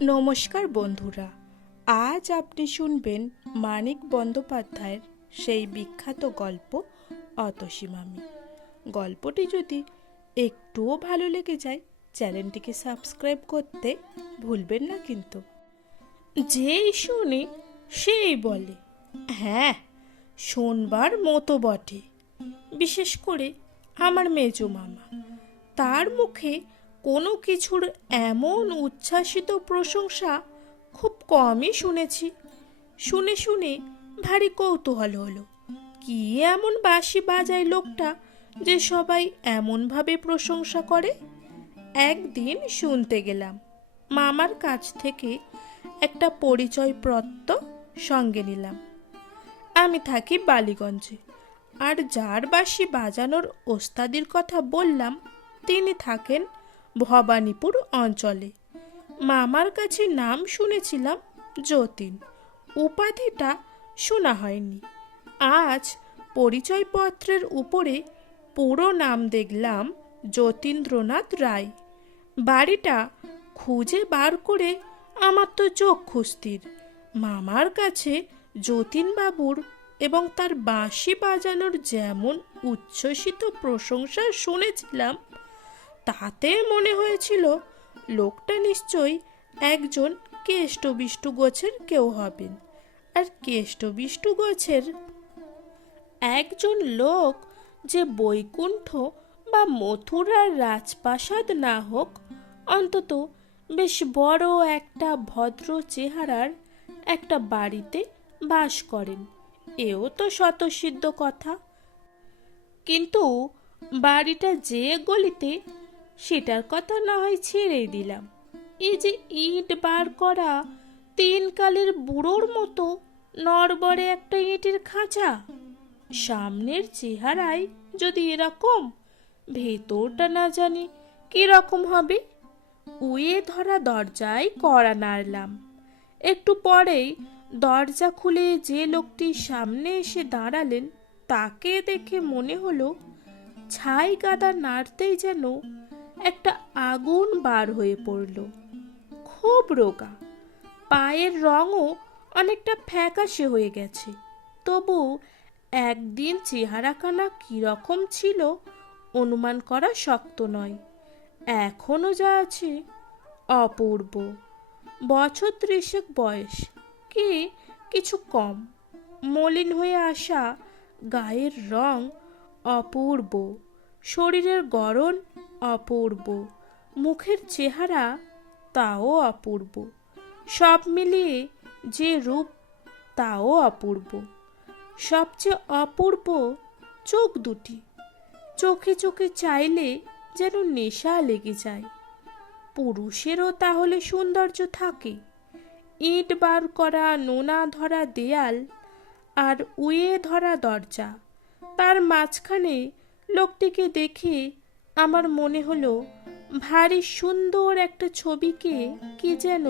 নমস্কার বন্ধুরা, আজ আপনি শুনবেন মানিক বন্দ্যোপাধ্যায়ের সেই বিখ্যাত গল্প অতসী মামি। গল্পটি যদি একটুও ভালো লেগে যায়, চ্যানেলটিকে সাবস্ক্রাইব করতে ভুলবেন না কিন্তু। যেই শুনে সেই বলে, হ্যাঁ, শোনবার মতো বটে। বিশেষ করে আমার মেজো মামা, তার মুখে কোনো কিছুর এমন উচ্ছ্বাসিত প্রশংসা খুব কমই শুনেছি। শুনে শুনে ভারী কৌতূহল হলো, কি এমন বাঁশি বাজায় লোকটা যে সবাই এমনভাবে প্রশংসা করে। একদিন শুনতে গেলাম, মামার কাছ থেকে একটা পরিচয়পত্র সঙ্গে নিলাম। আমি থাকি বালিগঞ্জে, আর যার বাঁশি বাজানোর ওস্তাদির কথা বললাম তিনি থাকেন ভবানীপুর অঞ্চলে। মামার কাছে নাম শুনেছিলাম যতীন, উপাধিটা শোনা হয়নি। আজ পরিচয়পত্রের উপরে পুরো নাম দেখলাম যতীন্দ্রনাথ রায়। বাড়িটা খুঁজে বার করে আমার তো চোখ খুস্তির। মামার কাছে যতীনবাবুর এবং তার বাঁশি বাজানোর যেমন উচ্ছ্বসিত প্রশংসা শুনেছিলাম, তাতে মনে হয়েছিল লোকটা নিশ্চয়ই একজন কেষ্টবিষ্টু গোছের কেউ হবেন। আর কেষ্টবিষ্টু গোছের একজন লোক যে বৈকুণ্ঠ বা মথুরার রাজপ্রাসাদ না হোক, অন্তত বেশ বড় একটা ভদ্র চেহারার একটা বাড়িতে বাস করেন, এও তো স্বতঃসিদ্ধ কথা। কিন্তু বাড়িটা যে গলিতে, সেটার কথা না হয় ছেড়েই দিলাম। এই যে ইট বার করা তিন কালের বুড়োর মতো নড়বড়ে একটা ইটের খাঁচা, সামনের চেহারায় যদি এরকম, ভেতরটা না জানি কি রকম হবে। উয়ে ধরা দরজায় কড়া নাড়লাম। একটু পরেই দরজা খুলে যে লোকটি সামনে এসে দাঁড়ালেন, তাকে দেখে মনে হলো ছাই গাদা নাড়তেই যেন একটা আগুন বার হয়ে পড়ল। খুব রোগা, পায়ের রঙও অনেকটা ফ্যাকাশে হয়ে গেছে, তবু একদিন চেহারাখানা কিরকম ছিল অনুমান করা শক্ত নয়। এখনো যা আছে অপূর্ব। বছর 30 বয়স কি কিছু কম। মলিন হয়ে আসা গায়ের রং অপূর্ব, শরীরের গড়ন অপূর্ব, মুখের চেহারা তাও অপূর্ব। সব মিলিয়ে যে রূপ, তাও অপূর্ব। সবচেয়ে অপূর্ব চোখ দুটি, চোখে চোখে চাইলে যেন নেশা লেগে যায়। পুরুষেরও তাহলে সৌন্দর্য থাকে। ইট বার করা নোনা ধরা দেয়াল আর উয়ে ধরা দরজা, তার মাঝখানে লোকটিকে দেখে আমার মনে হলো ভারী সুন্দর একটা ছবিকে কি যেন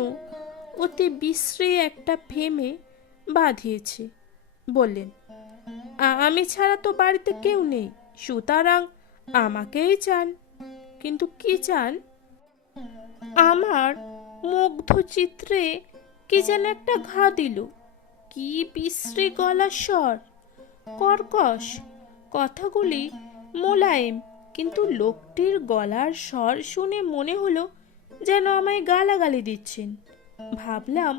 অতি বিশ্রী একটা ফ্রেমে বাঁধিয়েছে। বললেন, আমি ছাড়া তো বাড়িতে কেউ নেই, সুতরাং আমাকেই চান। কিন্তু কি চান? আমার মুগ্ধ চিত্রে কি যেন একটা ঘা দিল। কি বিশ্রী গলার স্বর, কর্কশ, কথাগুলি মোলায়েম, কিন্তু লোকটির গলার স্বর শুনে মনে হলো যেন আমায় গালাগালি দিচ্ছেন। ভাবলাম,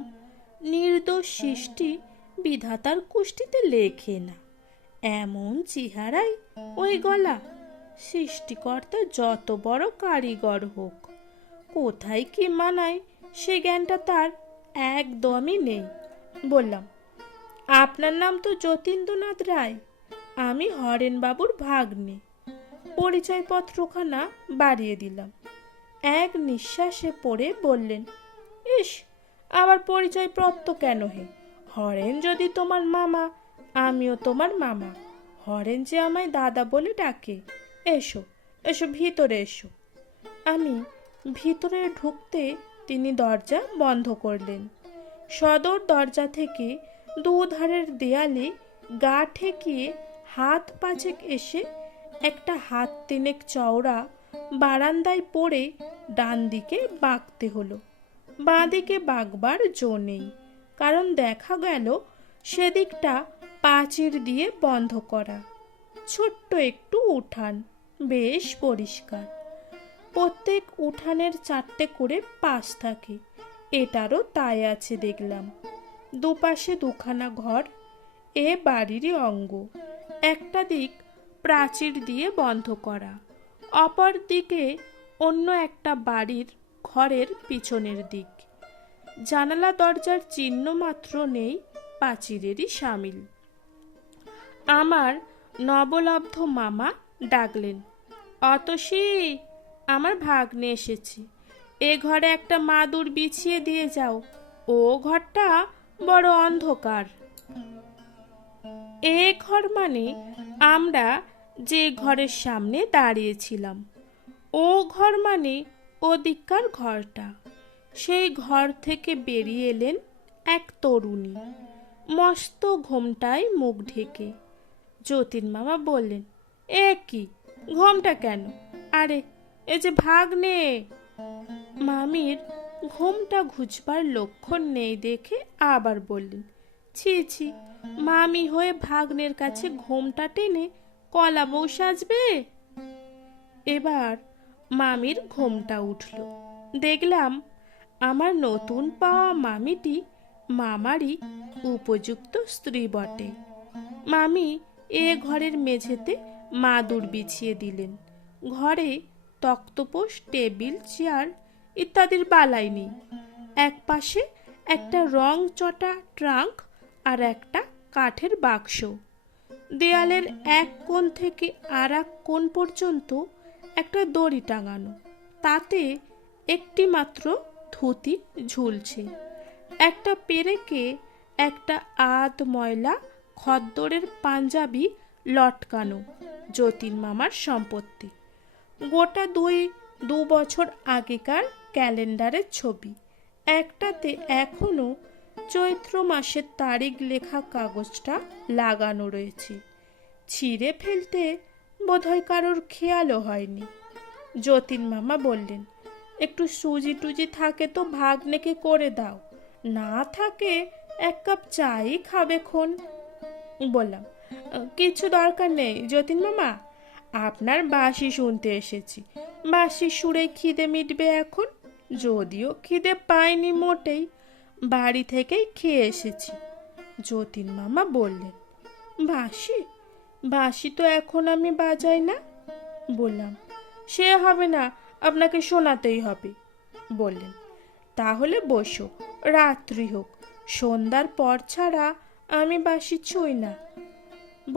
নির্দোষ সৃষ্টি বিধাতার কুষ্টিতে লেখে না। এমন চেহারায় ওই গলা, সৃষ্টিকর্তা যত বড় কারিগর হোক, কোথায় কি মানায় সে জ্ঞানটা তার একদমই নেই। বললাম, আপনার নাম তো যতীন্দ্রনাথ রায়, আমি হরেনবাবুর ভাগ্নে। পরিচয়পত্রখানা বাড়িয়ে দিলাম। এক নিঃশ্বাসে পড়ে বললেন, ইস, আমার পরিচয়পত্র কেন হে? হরেন যদি তোমার মামা, আমিও তোমার মামা। হরেন যে আমায় দাদা বলে ডাকে। এসো এসো, ভিতরে এসো। আমি ভিতরে ঢুকতে তিনি দরজা বন্ধ করলেন। সদর দরজা থেকে দুধারের দেয়ালে গা ঠেকিয়ে হাত পাঁচেক এসে একটা হাত তিনেক চওড়া বারান্দায় পড়ে ডান দিকে বাঁকতে হলো। বাঁদিকে বাগবার জো নেই, কারণ দেখা গেল সেদিকটা প্রাচীর দিয়ে বন্ধ করা। ছোট্ট একটু উঠান, বেশ পরিষ্কার। প্রত্যেক উঠানের 4টে করে পাশ থাকে, এটারও তাই আছে দেখলাম। দুপাশে দুখানা ঘর, এ বাড়িরই অঙ্গ। একটা দিক প্রাচীর দিয়ে বন্ধ করা, অপর দিকে অন্য একটা বাড়ির ঘরের পিছনের দিক। জানালা দরজার চিহ্ন মাত্র নেই, প্রাচীরেরই সামিল। আমার নবলব্ধ মামা ডাকলেন, অতসী, আমার ভাগ্নে এসেছে, এ ঘরে একটা মাদুর বিছিয়ে দিয়ে যাও, ও ঘরটা বড় অন্ধকার। এ ঘর মানে আমরা যে ঘরের সামনে দাঁড়িয়েছিলাম, ও ঘর মানে ওদিককার ঘরটা। সেই ঘর থেকে বেরিয়ে এলেন এক তরুণী, মস্ত ঘোমটায় মুখ ঢেকে। যতীন মামা বললেন, এ কি ঘোমটা কেন? আরে এ যে ভাগ্নে। মামির ঘোমটা ঘুচবার লক্ষণ নেই দেখে আবার বললেন, ছি ছি, মামি হয়ে ভাগ্নের কাছে ঘোমটা টেনে কলা বউ সাজবে। এবার মামির ঘোমটা উঠল, দেখলাম আমার নতুন পাওয়া মামিটি মামারই উপযুক্ত স্ত্রী বটে। মামি এ ঘরের মেঝেতে মাদুর বিছিয়ে দিলেন। ঘরে তক্তপোষ, টেবিল, চেয়ার ইত্যাদির বালাই নেই। এক পাশে একটা রং চটা ট্রাঙ্ক আর একটা কাঠের বাক্স। দেয়ালের এক কোণ থেকে আর এক কোণ পর্যন্ত একটা দড়ি টাঙানো, তাতে একটি মাত্র ধুতি ঝুলছে। একটা পেরেকে একটা আধ ময়লা খদ্দরের পাঞ্জাবি লটকানো, যতীন মামার সম্পত্তি। গোটা 2 বছর আগেকার ক্যালেন্ডারের ছবি, একটাতে এখনো চৈত্র মাসের তারিখ লেখা কাগজটা লাগানো রয়েছে। ছিঁড়ে ফেলতে বোধহয় কারোর খেয়ালও হয়নি। যতীন মামা বললেন, একটু সুজি টুজি থাকে তো ভাগ্নেকে করে দাও, না থাকে 1 কাপ চাই খাবে খন। বললাম, কিছু দরকার নেই যতীন মামা, আপনার বাঁশি শুনতে এসেছি, বাঁশির সুরে খিদে মিটবে এখন। যদিও খিদে পাইনি মোটেই, বাড়ি থেকেই খেয়ে এসেছি। যতীন মামা বললেন, বাঁশি? বাঁশি তো এখন আমি বাজাই না। বললাম, সে হবে না, আপনাকে শোনাতেই হবে। বললেন, তাহলে বসো, রাত্রি হোক, সন্ধ্যার পর ছাড়া আমি বাঁশি ছুঁই না।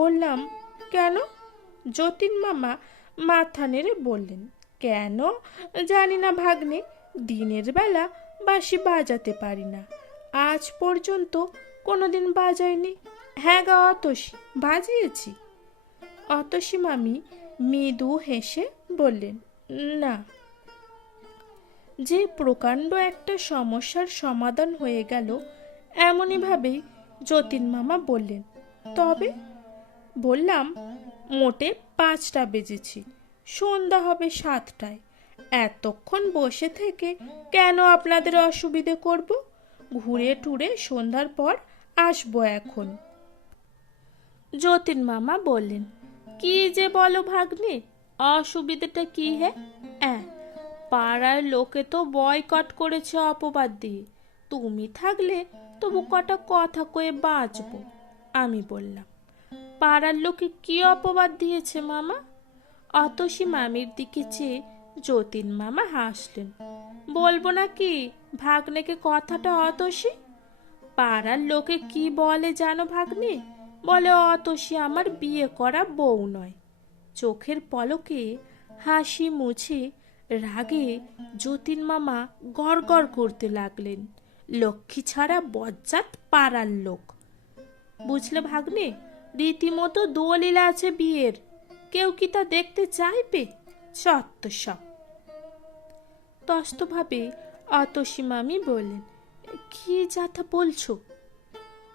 বললাম, কেন? যতীন মামা মাথা নেড়ে বললেন, কেন জানি না ভাগ্নে, দিনের বেলা বাঁশি বাজাতে পারি না, আজ পর্যন্ত কোনোদিন বাজাইনি। হ্যাঁ গা অতসী, বাজিয়েছি। অতসী মামি মৃদু হেসে বললেন, না। যে প্রকাণ্ড একটা সমস্যার সমাধান হয়ে গেল এমনই ভাবেই যতীন মামা বললেন, তবে? বললাম, মোটে 5টা বেজেছি, সন্ধ্যা হবে 7টায়, এতক্ষণ বসে থেকে কেন আপনাদের অসুবিধে করব? ঘুরে টুরে সন্ধ্যার পর আসবো এখন। যতীন মামা বললেন, কি যে বলো ভাগ্নে, অসুবিধাটা কি? হ্যাঁ, পাড়ার লোকে তো বয়কট করেছে অপবাদ দিয়ে, তুমি থাকলে তবু কটা কথা কয়ে বাঁচবো। আমি বললাম, পাড়ার লোকে কি অপবাদ দিয়েছে মামা? অতসী মামির দিকে চেয়ে যতীন মামা হাসলেন। বলবো নাকি ভাগ্নেকে কথাটা অতসী? পাড়ার লোকে কি বলে জানো ভাগ্নে? বলে অতসী আমার বিয়ে করা বউ নয়। চোখের পলকে হাসি মুছে রাগে যতীন মামা গড়গড় করতে লাগলেন, লক্ষ্মী ছাড়া বজ্জাত পাড়ার লোক। বুঝলে ভাগ্নে, রীতিমতো দলিল আছে বিয়ের, কেউ কি তা দেখতে চাইবে? সত্য সব। তস্তভাবে অতসী মামি বললেন, কি যাতা বলছো?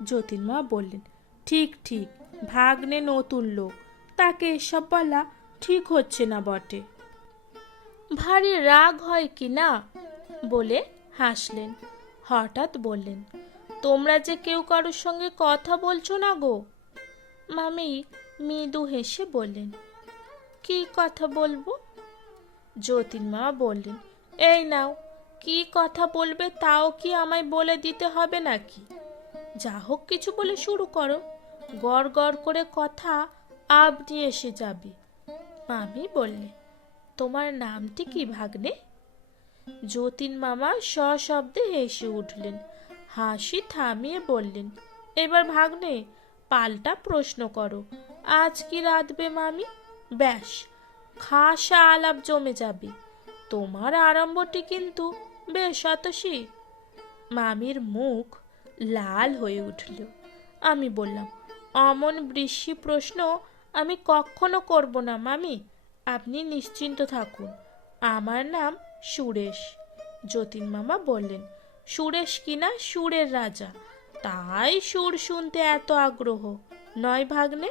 যতীন মা বললেন, ঠিক ঠিক, ভাগ্নে নতুন লোক, তাকে এসব বলা ঠিক হচ্ছে না বটে। ভারী রাগ হয় কি না বলে হাসলেন। হঠাৎ বললেন, তোমরা যে কেউ কারোর সঙ্গে কথা বলছো না গো? মামি মৃদু হেসে বললেন, কি কথা বলবো? যতীন মা বললেন, এই নাও, কি কথা বলবে তাও কি আমায় বলে দিতে হবে নাকি? যা হোক কিছু বলে শুরু করো, গড় গড় করে কথা আপনি এসে যাবে। মামি বললে, তোমার নামটি কি ভাগ্নে? যতীন মামা সশব্দে হেসে উঠলেন। হাসি থামিয়ে বললেন, এবার ভাগ্নে পাল্টা প্রশ্ন করো, আজ কি রাঁধবে মামি? ব্যাস, খাসা আলাপ জমে যাবে। তোমার আরম্ভটি কিন্তু বেশ অতসী। মামির মুখ লাল হয়ে উঠল। আমি বললাম, অমন বৃষ্টি প্রশ্ন আমি কখনো করব না মামি, আপনি নিশ্চিন্ত থাকুন। আমার নাম সুরেশ। যতীন মামা বললেন, সুরেশ কিনা সুরের রাজা, তাই সুর শুনতে এত আগ্রহ নয় ভাগ্নে?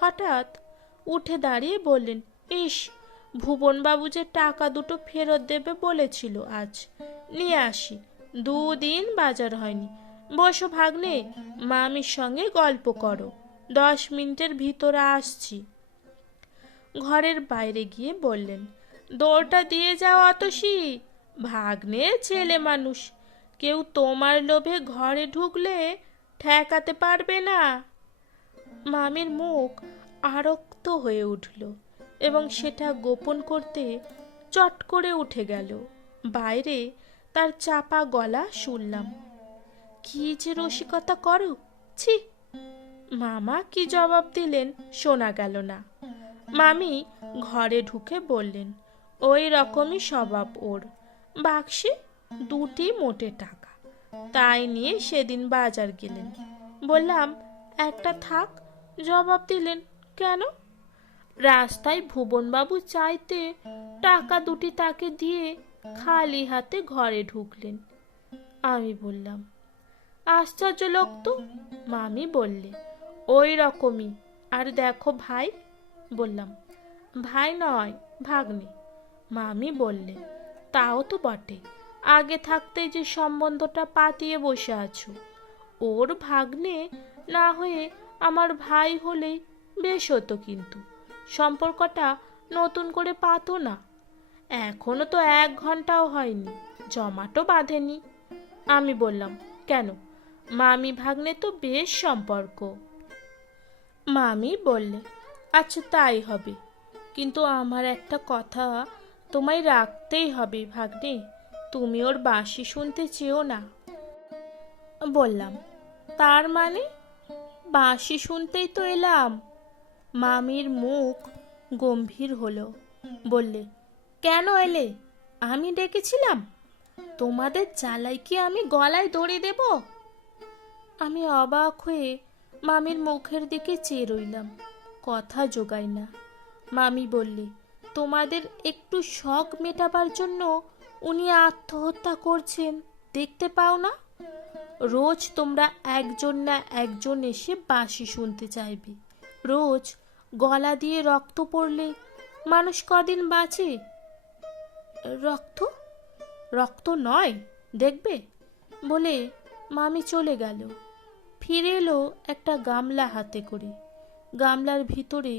হঠাৎ উঠে দাঁড়িয়ে বললেন, ইস, ভুবনবাবু যে টাকা দুটো ফেরত দেবে বলেছিল, আজ নিয়ে আসি। 2 দিন বাজার হয়নি। বসো ভাগ্নে, মামির সঙ্গে গল্প করো, 10 মিনিটের ভিতরে আসছি। ঘরের বাইরে গিয়ে বললেন, দৌড়টা দিয়ে যাও অতসী, ভাগ্নে ছেলে মানুষ, কেউ তোমার লোভে ঘরে ঢুকলে ঠেকাতে পারবে না। মামির মুখ আরক্ত হয়ে উঠল এবং সেটা গোপন করতে চট করে উঠে গেল। বাইরে তার চাপা গলা শুনলাম, কি যে রসিকতা করো, ছি। মামা কি জবাব দিলেন শোনা গেল না। মামি ঘরে ঢুকে বললেন, ওই রকমই স্বভাব ওর, বাক্সে 2টি মোটে টাকা, তাই নিয়ে সেদিন বাজার গেলেন। বললাম, একটা থাক। জবাব দিলেন, কেন? রাস্তায় ভুবনবাবু চাইতে টাকা 2টি তাকে দিয়ে খালি হাতে ঘরে ঢুকলেন। আমি বললাম, আশ্চর্য লোক তো। মামি বললে, ওই রকমই। আর দেখো ভাই। বললাম, ভাই নয়, ভাগ্নে। মামি বললে, তাও তো বটে, আগে থাকতে যে সম্বন্ধটা পাতিয়ে বসে আছো। ওর ভাগ্নে না হয়ে আমার ভাই হলেই বেশ হতো, কিন্তু সম্পর্কটা নতুন করে পাতো না। এখনো তো 1 ঘন্টাও হয়নি, জমাটো বাঁধেনি। আমি বললাম, কেন, মামি ভাগ্নে তো বেশ সম্পর্ক। মামি বললে, আচ্ছা তাই হবে, কিন্তু আমার একটা কথা তোমায় রাখতেই হবে ভাগ্নে, তুমি ওর বাঁশি শুনতে চেও না। বললাম, তার মানে? বাঁশি শুনতেই তো এলাম। মামির মুখ গম্ভীর হলো। বললে, কেন এলে? আমি ডেকেছিলাম? তোমাদের জ্বালাই কি আমি গলায় দড়ি দেব? আমি অবাক হয়ে মামির মুখের দিকে চেয়ে রইলাম, কথা জোগাই না। মামি বললে, তোমাদের একটু শখ মেটাবার জন্য উনি আত্মহত্যা করছেন, দেখতে পাও না? রোজ তোমরা একজন না একজন এসে বাঁশি শুনতে চাইবে। রোজ গলা দিয়ে রক্ত পড়লে মানুষ কদিন বাঁচে? রক্ত? রক্ত নয়, দেখবে। বলে মামি চলে গেল। ফিরে এলো একটা গামলা হাতে করে। গামলার ভিতরে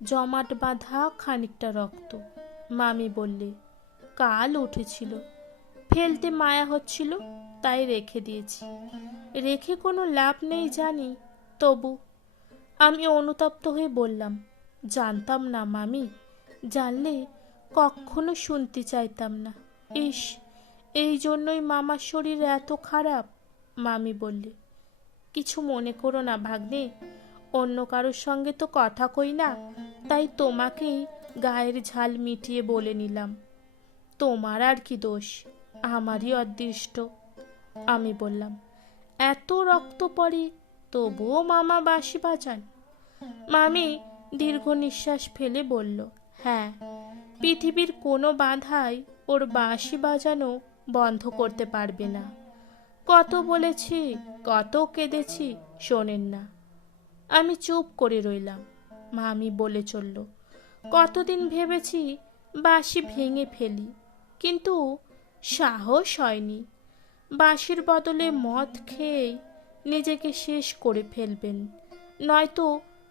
জমাট বাঁধা খানিকটা রক্ত। মামি বললে, কাল উঠেছিল, ফেলতে মায়া হচ্ছিল, তাই রেখে দিয়েছি। রেখে কোনো লাভ নেই জানি, তবু। আমি অনুতপ্ত হয়ে বললাম, জানতাম না মামি, জানলে কখনো শুনতে চাইতাম না। ইস, এই জন্যই মামার শরীর এত খারাপ। মামি বললে, কিছু মনে করো না ভাগ্নে, অন্য কারোর সঙ্গে তো কথা কই না, তাই তোমাকেই গায়ের ঝাল মিটিয়ে বলে নিলাম। তোমার আর কি দোষ, আমারই অদৃষ্ট। আমি বললাম, এত রক্ত পড়ে তবুও মামা বাঁশি বাজান? মামি দীর্ঘ নিঃশ্বাস ফেলে বলল, হ্যাঁ, পৃথিবীর কোনো বাধাই ওর বাঁশি বাজানো বন্ধ করতে পারবে না। কত বলেছি, কত কেঁদেছি, শোনেন না। আমি চুপ করে রইলাম। মামি বলে চলল, কতদিন ভেবেছি বাঁশি ভেঙে ফেলি, কিন্তু সাহস হয়নি। বাঁশির বদলে মদ খেয়ে নিজেকে শেষ করে ফেলবেন, নয়তো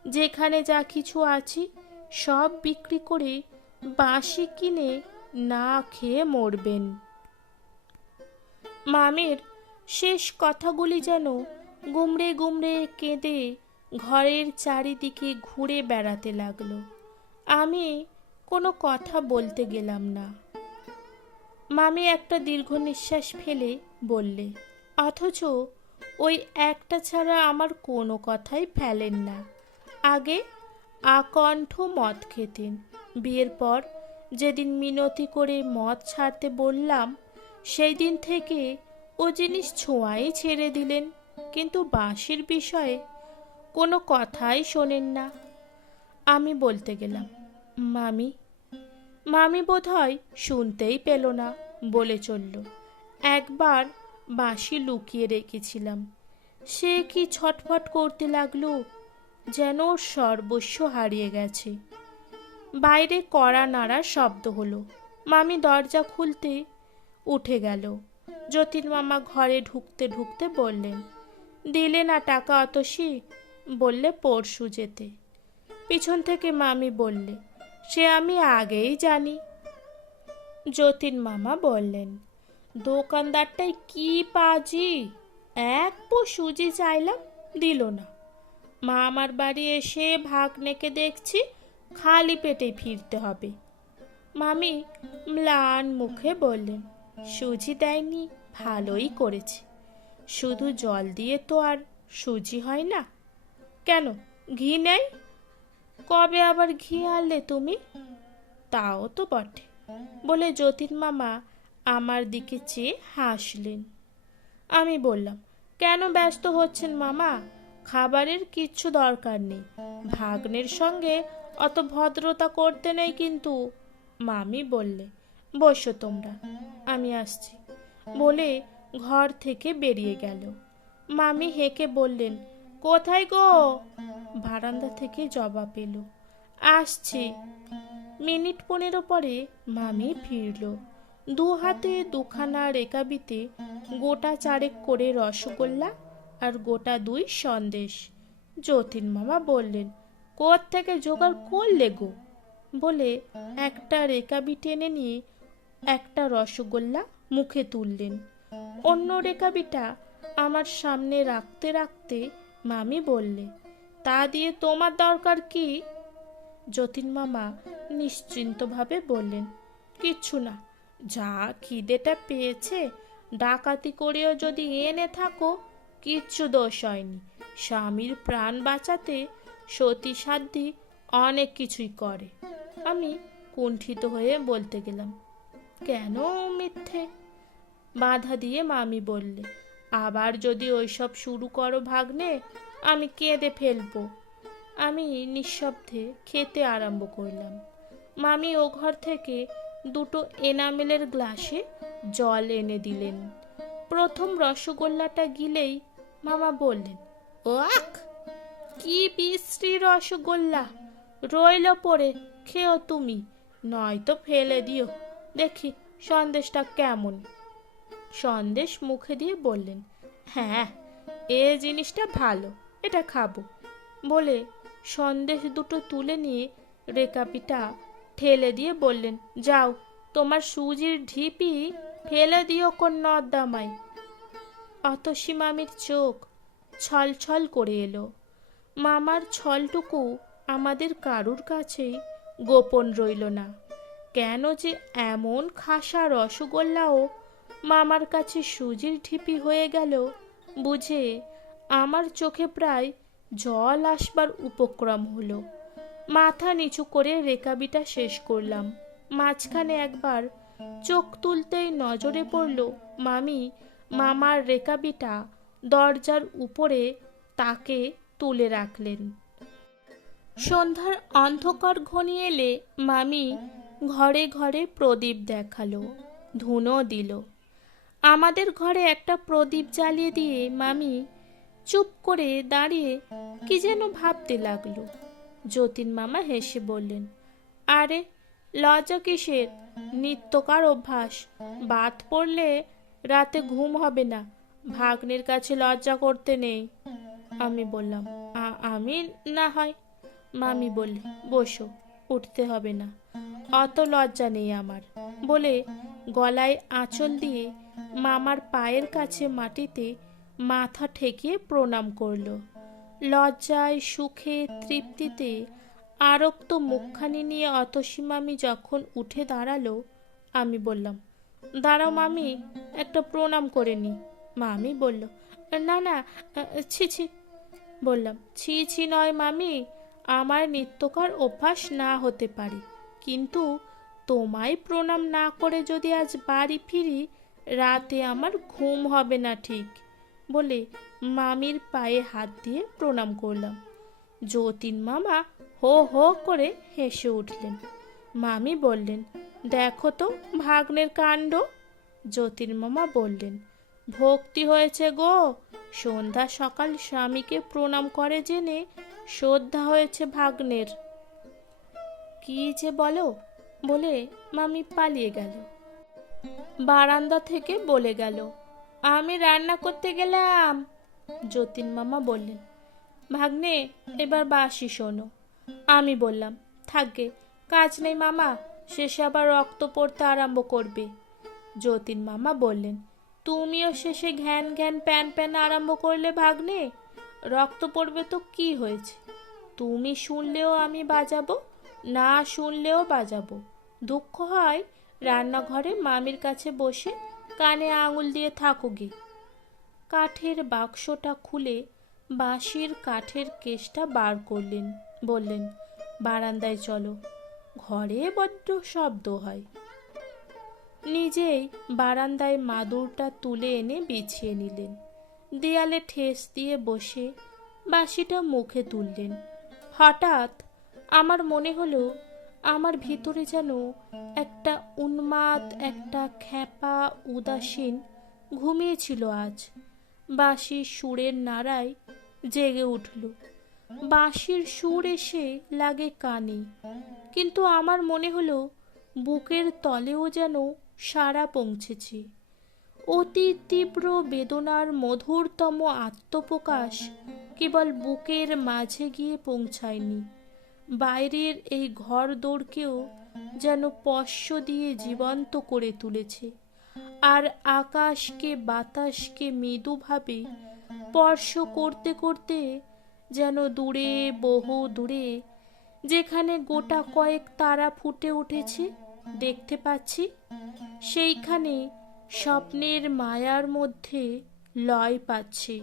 যেখানে যা কিছু আছে সব বিক্রি করে বাঁশি কিনে না খেয়ে মরবেন। মামির শেষ কথাগুলি যেন গুমড়ে গুমড়ে কেঁদে ঘরের চারিদিকে ঘুরে বেড়াতে লাগলো। আমি কোনো কথা বলতে গেলাম না। মামি একটা দীর্ঘ নিঃশ্বাস ফেলে বললে, অথচ ওই একটা ছাড়া আমার কোনো কথাই ফেলেন না। আগে আকণ্ঠ মদ খেতেন, বিয়ের পর যেদিন মিনতি করে মদ ছাড়তে বললাম সেই দিন থেকে ও জিনিস ছোঁয়াই ছেড়ে দিলেন, কিন্তু বাঁশির বিষয়ে কোনো কথাই শোনেন না। আমি বলতে গেলাম, মামি। মামি বোধহয় শুনতেই পেল না, বলে চলল, একবার বাঁশি লুকিয়ে রেখেছিলাম। সে কি ছটফট করতে লাগলো, যেন ওর সর্বস্ব হারিয়ে গেছে। বাইরে কড়া নাড়ার শব্দ হলো। মামি দরজা খুলতে উঠে গেল। যতীন মামা ঘরে ঢুকতে ঢুকতে বললেন, দিলে না টাকা অতসী? বললে পরশু যেতে। পিছন থেকে মামি বললে, সে আমি আগেই জানি। যতীন মামা বললেন, দোকানদারটাই কি পাজি, এক পো সুজি চাইলাম, দিল না। মামার বাড়ি এসে ভাগ্নেকে দেখছি খালি পেটে ফিরতে হবে। মামি ম্লান মুখে বললেন, সুজি দেয়নি, ভালোই করেছে। শুধু জল দিয়ে তো আর সুজি হয় না। কেন, ঘি নেই? কবে আবার ঘি আনলে তুমি? তাও তো বটে, বলে যতীন মামা আমার দিকে চেয়ে হাসলেন। আমি বললাম, কেন ব্যস্ত হচ্ছেন মামা? খাবারের কিচ্ছু দরকার নেই, ভাগ্নের সঙ্গে অত ভদ্রতা করতে নেই কিন্তু। মামি বললে, বসো তোমরা, আমি আসছি, বলে ঘর থেকে বেরিয়ে গেল। মামি হেঁকে বললেন, কোথায় গো? বারান্দা থেকে জবাব এলো, আসছি। মিনিট 15 পরে মামি ফিরল। দু হাতে দুখানা রেকাবিতে গোটা 4 করে রসগোল্লা আর গোটা 2 সন্দেশ। যতীন মামা বললেন, কোত্থেকে জোগাড় করলে গো? বলে একটা রেকাবি টেনে নিয়ে একটা রসগোল্লা মুখে তুললেন। অন্য রেকাবিটা আমার সামনে রাখতে রাখতে মামি বললে, তা দিয়ে তোমার দরকার কি? যতীন মামা নিশ্চিন্তভাবে বললেন, কিচ্ছু না, যা খিদেটা পেয়েছে ডাকাতি করেও যদি এনে থাকো কিচ্ছু দোষ হয়নি। স্বামীর প্রাণ বাঁচাতে সতী সাধ্যি অনেক কিছুই করে। আমি কুণ্ঠিত হয়ে বলতে গেলাম, কেন মিথ্যে? বাধা দিয়ে মামি বললে, আবার যদি ওইসব শুরু করো ভাগ্নে, আমি কেঁদে ফেলবো। আমি নিঃশব্দে খেতে আরম্ভ করলাম। মামি ও ঘর থেকে 2টো এনামেলের গ্লাসে জল এনে দিলেন। প্রথম রসগোল্লাটা গিলেই মামা বললেন, ওয়াক, কি বিশ্রী রসগোল্লা, রইল পড়ে, খেও তুমি, নয়তো ফেলে দিও, দেখি সন্দেশটা কেমন। সন্দেশ মুখে দিয়ে বললেন, হ্যাঁ, এ জিনিসটা ভালো, এটা খাবো। বলে সন্দেশ 2টো তুলে নিয়ে রেকাবিটা ঠেলে দিয়ে বললেন, যাও, তোমার সুজির ঢিপি ফেলে দিও কোন নর্দমায়। অতসী মামির চোখ ছলছল করে এলো। মামার ছলটুকু আমাদের কারুর কাছেই গোপন রইল না। কেন যে এমন খাসা রসগোল্লাও মামার কাছে সুজির ঢিপি হয়ে গেল বুঝে আমার চোখে প্রায় জল আসবার উপক্রম হলো। মাথা নিচু করে রেকাবিটা শেষ করলাম। মাঝখানে একবার চোখ তুলতেই নজরে পড়ল মামি মামার রেকাবিটা দরজার উপরে তাকে তুলে রাখলেন। সন্ধ্যার অন্ধকার ঘনিয়ে এলে মামি ঘরে ঘরে প্রদীপ দেখালো, ধুনো দিল। আমাদের ঘরে একটা প্রদীপ জ্বালিয়ে দিয়ে মামি চুপ করে দাঁড়িয়ে কি যেন ভাবতে লাগলো। যতীন মামা হেসে বললেন, আরে লজ্জা কিসের? নিত্যকার অভ্যাস। বাদ পড়লে রাতে ঘুম হবে না। ভাগ্নের কাছে লজ্জা করতে নেই। আমি বললাম, আমি না হয়। মামি বললে, বসো, উঠতে হবে না, অত লজ্জা নেই আমার, বলে গলায় আঁচল দিয়ে মামার পায়ের কাছে মাটিতে মাথা ঠেকিয়ে প্রণাম করল। লজ্জায়, সুখে, তৃপ্তিতে আরক্ত মুখখানি নিয়ে অতসী মামি যখন উঠে দাঁড়ালো, আমি বললাম, দাঁড়াও মামি, একটা প্রণাম করে নি। মামি বলল, না না, ছি ছি। বললাম, ছি ছি নয় মামি, আমার নিত্যকার অভ্যাস না হতে পারে, কিন্তু তোমায় প্রণাম না করে যদি আজ বাড়ি ফিরি, রাতে আমার ঘুম হবে না ঠিক, বলে মামির পায়ে হাত দিয়ে প্রণাম করলাম। যতীন মামা হো হো করে হেসে উঠলেন। মামি বললেন, দেখো তো ভাগ্নের কাণ্ড। যতীন মামা বললেন, ভক্তি হয়েছে গো, সন্ধ্যা সকাল স্বামীকে প্রণাম করে জেনে শ্রদ্ধা হয়েছে ভাগ্নের। কি যে বলো, বলে মামি পালিয়ে গেল। বারান্দা থেকে বলে গেল, আমি রান্না করতে গেলাম। যতীন মামা বললেন, ভাগ্নে এবার বাসি শোনো। আমি বললাম, থাকবে, কাজ নেই মামা, শেষে আবার রক্ত পড়তে আরম্ভ করবে। যতীন মামা বললেন, তুমিও শেষে ঘ্যান ঘ্যান প্যান প্যান আরম্ভ করলে ভাগ্নে, রক্ত পড়বে তো কি হয়েছে, তুমি শুনলেও আমি বাজাবো, না শুনলেও বাজাবো। দুঃখ হয় রান্নাঘরে মামির কাছে বসে কানে আঙুল দিয়ে থাকো গে। কাঠের বাক্সটা খুলে বাঁশির কাঠের কেসটা বার করলেন, বললেন, বারান্দায় চলো, ঘরে বড্ড শব্দ হয়। নিজেই বারান্দায় মাদুরটা তুলে এনে বিছিয়ে নিলেন। দেয়ালে ঠেস দিয়ে বসে বাঁশিটা মুখে তুললেন। হঠাৎ আমার মনে হলো আমার ভিতরে যেন একটা উন্মাদ, একটা খ্যাপা উদাসীন ঘুমিয়েছিল আজ। বাঁশির সুরের নাড়ায় জেগে উঠল। বাঁশির সুর এসে লাগে কানে, কিন্তু আমার মনে হলো বুকের তলেও যেন সাড়া পৌঁছেছে। অতি তীব্র বেদনার মধুরতম আত্মপ্রকাশ কেবল বুকের মাঝে গিয়ে পৌঁছায়নি, বাইরের এই ঘর দৌড়কেও যেন পশ্য দিয়ে জীবন্ত করে তুলেছে, আর আকাশকে বাতাসকে মৃদুভাবে স্পর্শ করতে করতে যেন দূরে, বহু দূরে, যেখানে গোটা কয়েক তারা ফুটে উঠেছে দেখতে পাচ্ছি, সেইখানে স্বপ্নের মায়ার মধ্যে লয় পাচ্ছে।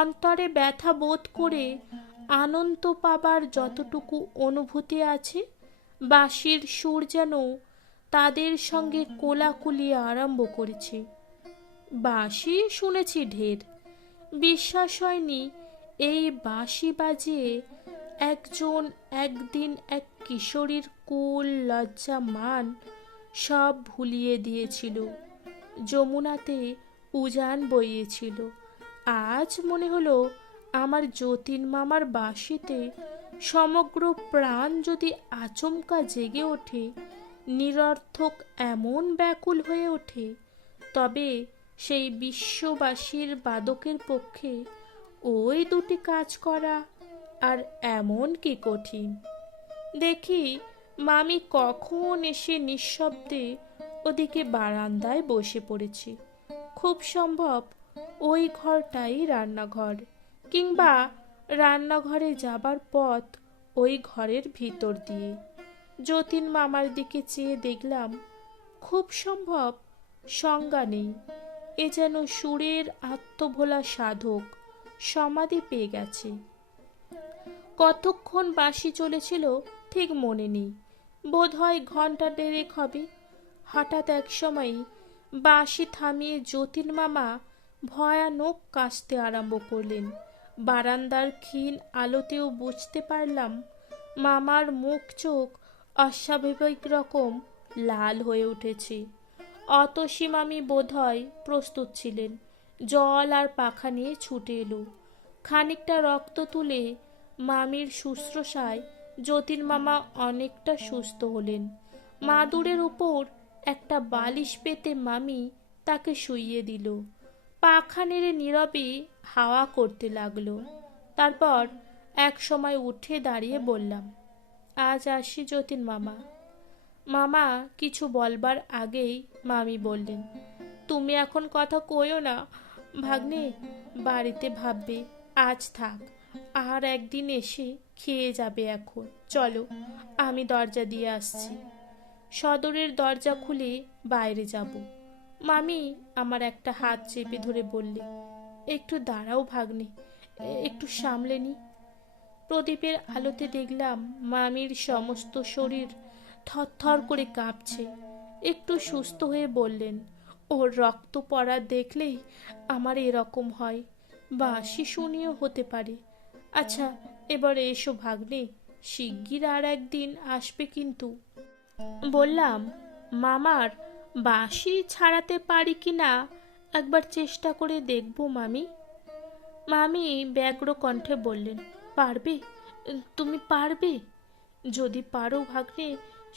অন্তরে ব্যথা বোধ করে আনন্দ পাবার যতটুকু অনুভূতি আছে, বাঁশির সুর যেন তাদের সঙ্গে কোলাকুলি আরম্ভ করেছে। বাঁশি শুনেছি ঢের, বিশ্বাস হয়নি এই বাঁশি বাজিয়ে একজন একদিন এক কিশোরীর কুল, লজ্জা, মান সব ভুলিয়ে দিয়েছিল, যমুনাতে উজান বইয়েছিল। আজ মনে হলো আমার যতীন মামার বাঁশিতে সমগ্র প্রাণ যদি আচমকা জেগে ওঠে, নিরর্থক এমন ব্যাকুল হয়ে ওঠে, তবে সেই বিশ্ববাসীর বাদকের পক্ষে ওই দুটি কাজ করা আর এমন কি কঠিন। দেখি মামি কখন এসে নিঃশব্দে ওদিকে বারান্দায় বসে পড়েছে। খুব সম্ভব ওই ঘরটাই রান্নাঘর, কিংবা রান্নাঘরে যাবার পথ ওই ঘরের ভিতর দিয়ে। যতীন মামার দিকে চেয়ে দেখলাম, খুব সম্ভব সংজ্ঞা নেই, এ যেন সুরের আত্মভোলা সাধক সমাধি পেয়ে গেছে। কতক্ষণ বাঁশি চলেছিল ঠিক মনে নেই, বোধ হয় ঘন্টা দেড়েক হবে। হঠাৎ এক সময় বাঁশি থামিয়ে যতীন মামা ভয়ানক কাশতে আরম্ভ করলেন। বারান্দার ক্ষীণ আলোতেও বুঝতে পারলাম মামার মুখ চোখ অস্বাভাবিক রকম লাল হয়ে উঠেছে। অতসী মামি বোধহয় প্রস্তুত ছিলেন, জল আর পাখা নিয়ে ছুটে এলো। খানিকটা রক্ত তুলে মামির শুশ্রূষায় যতীন মামা অনেকটা সুস্থ হলেন। মাদুরের উপর একটা বালিশ পেতে মামি তাকে শুইয়ে দিল। পাখা নেড়ে নীরবে হাওয়া করতে লাগলো। তারপর এক সময় উঠে দাঁড়িয়ে বললাম, আজ আসি যতীন মামা। মামা কিছু বলবার আগেই মামি বললেন, তুমি এখন কথা কইও না ভাগ্নে, বাড়িতে ভাববে। আজ থাক, আর একদিন এসে খেয়ে যাবে। এখন চলো, আমি দরজা দিয়ে আসছি। সদরের দরজা খুলে বাইরে যাব। মামি আমার একটা হাত চেপে ধরে বললে, একটু দাঁড়াও ভাগ্নে, একটু সামলে নি। প্রদীপের আলোতে দেখলাম মামির সমস্ত শরীর থরথর করে কাঁপছে। একটু সুস্থ হয়ে বললেন, ওর রক্ত পড়া দেখলেই আমার এরকম হয়, বাসি শুনিও হতে পারে। আচ্ছা এবারে এসো ভাগ্নে, শিগগির আর একদিন আসবে কিন্তু। বললাম, মামার বাঁশি ছাড়াতে পারি কি না একবার চেষ্টা করে দেখব মামি। মামি ব্যগ্র কণ্ঠে বললেন, পারবে? তুমি পারবে? যদি পারো ভাগ্নে,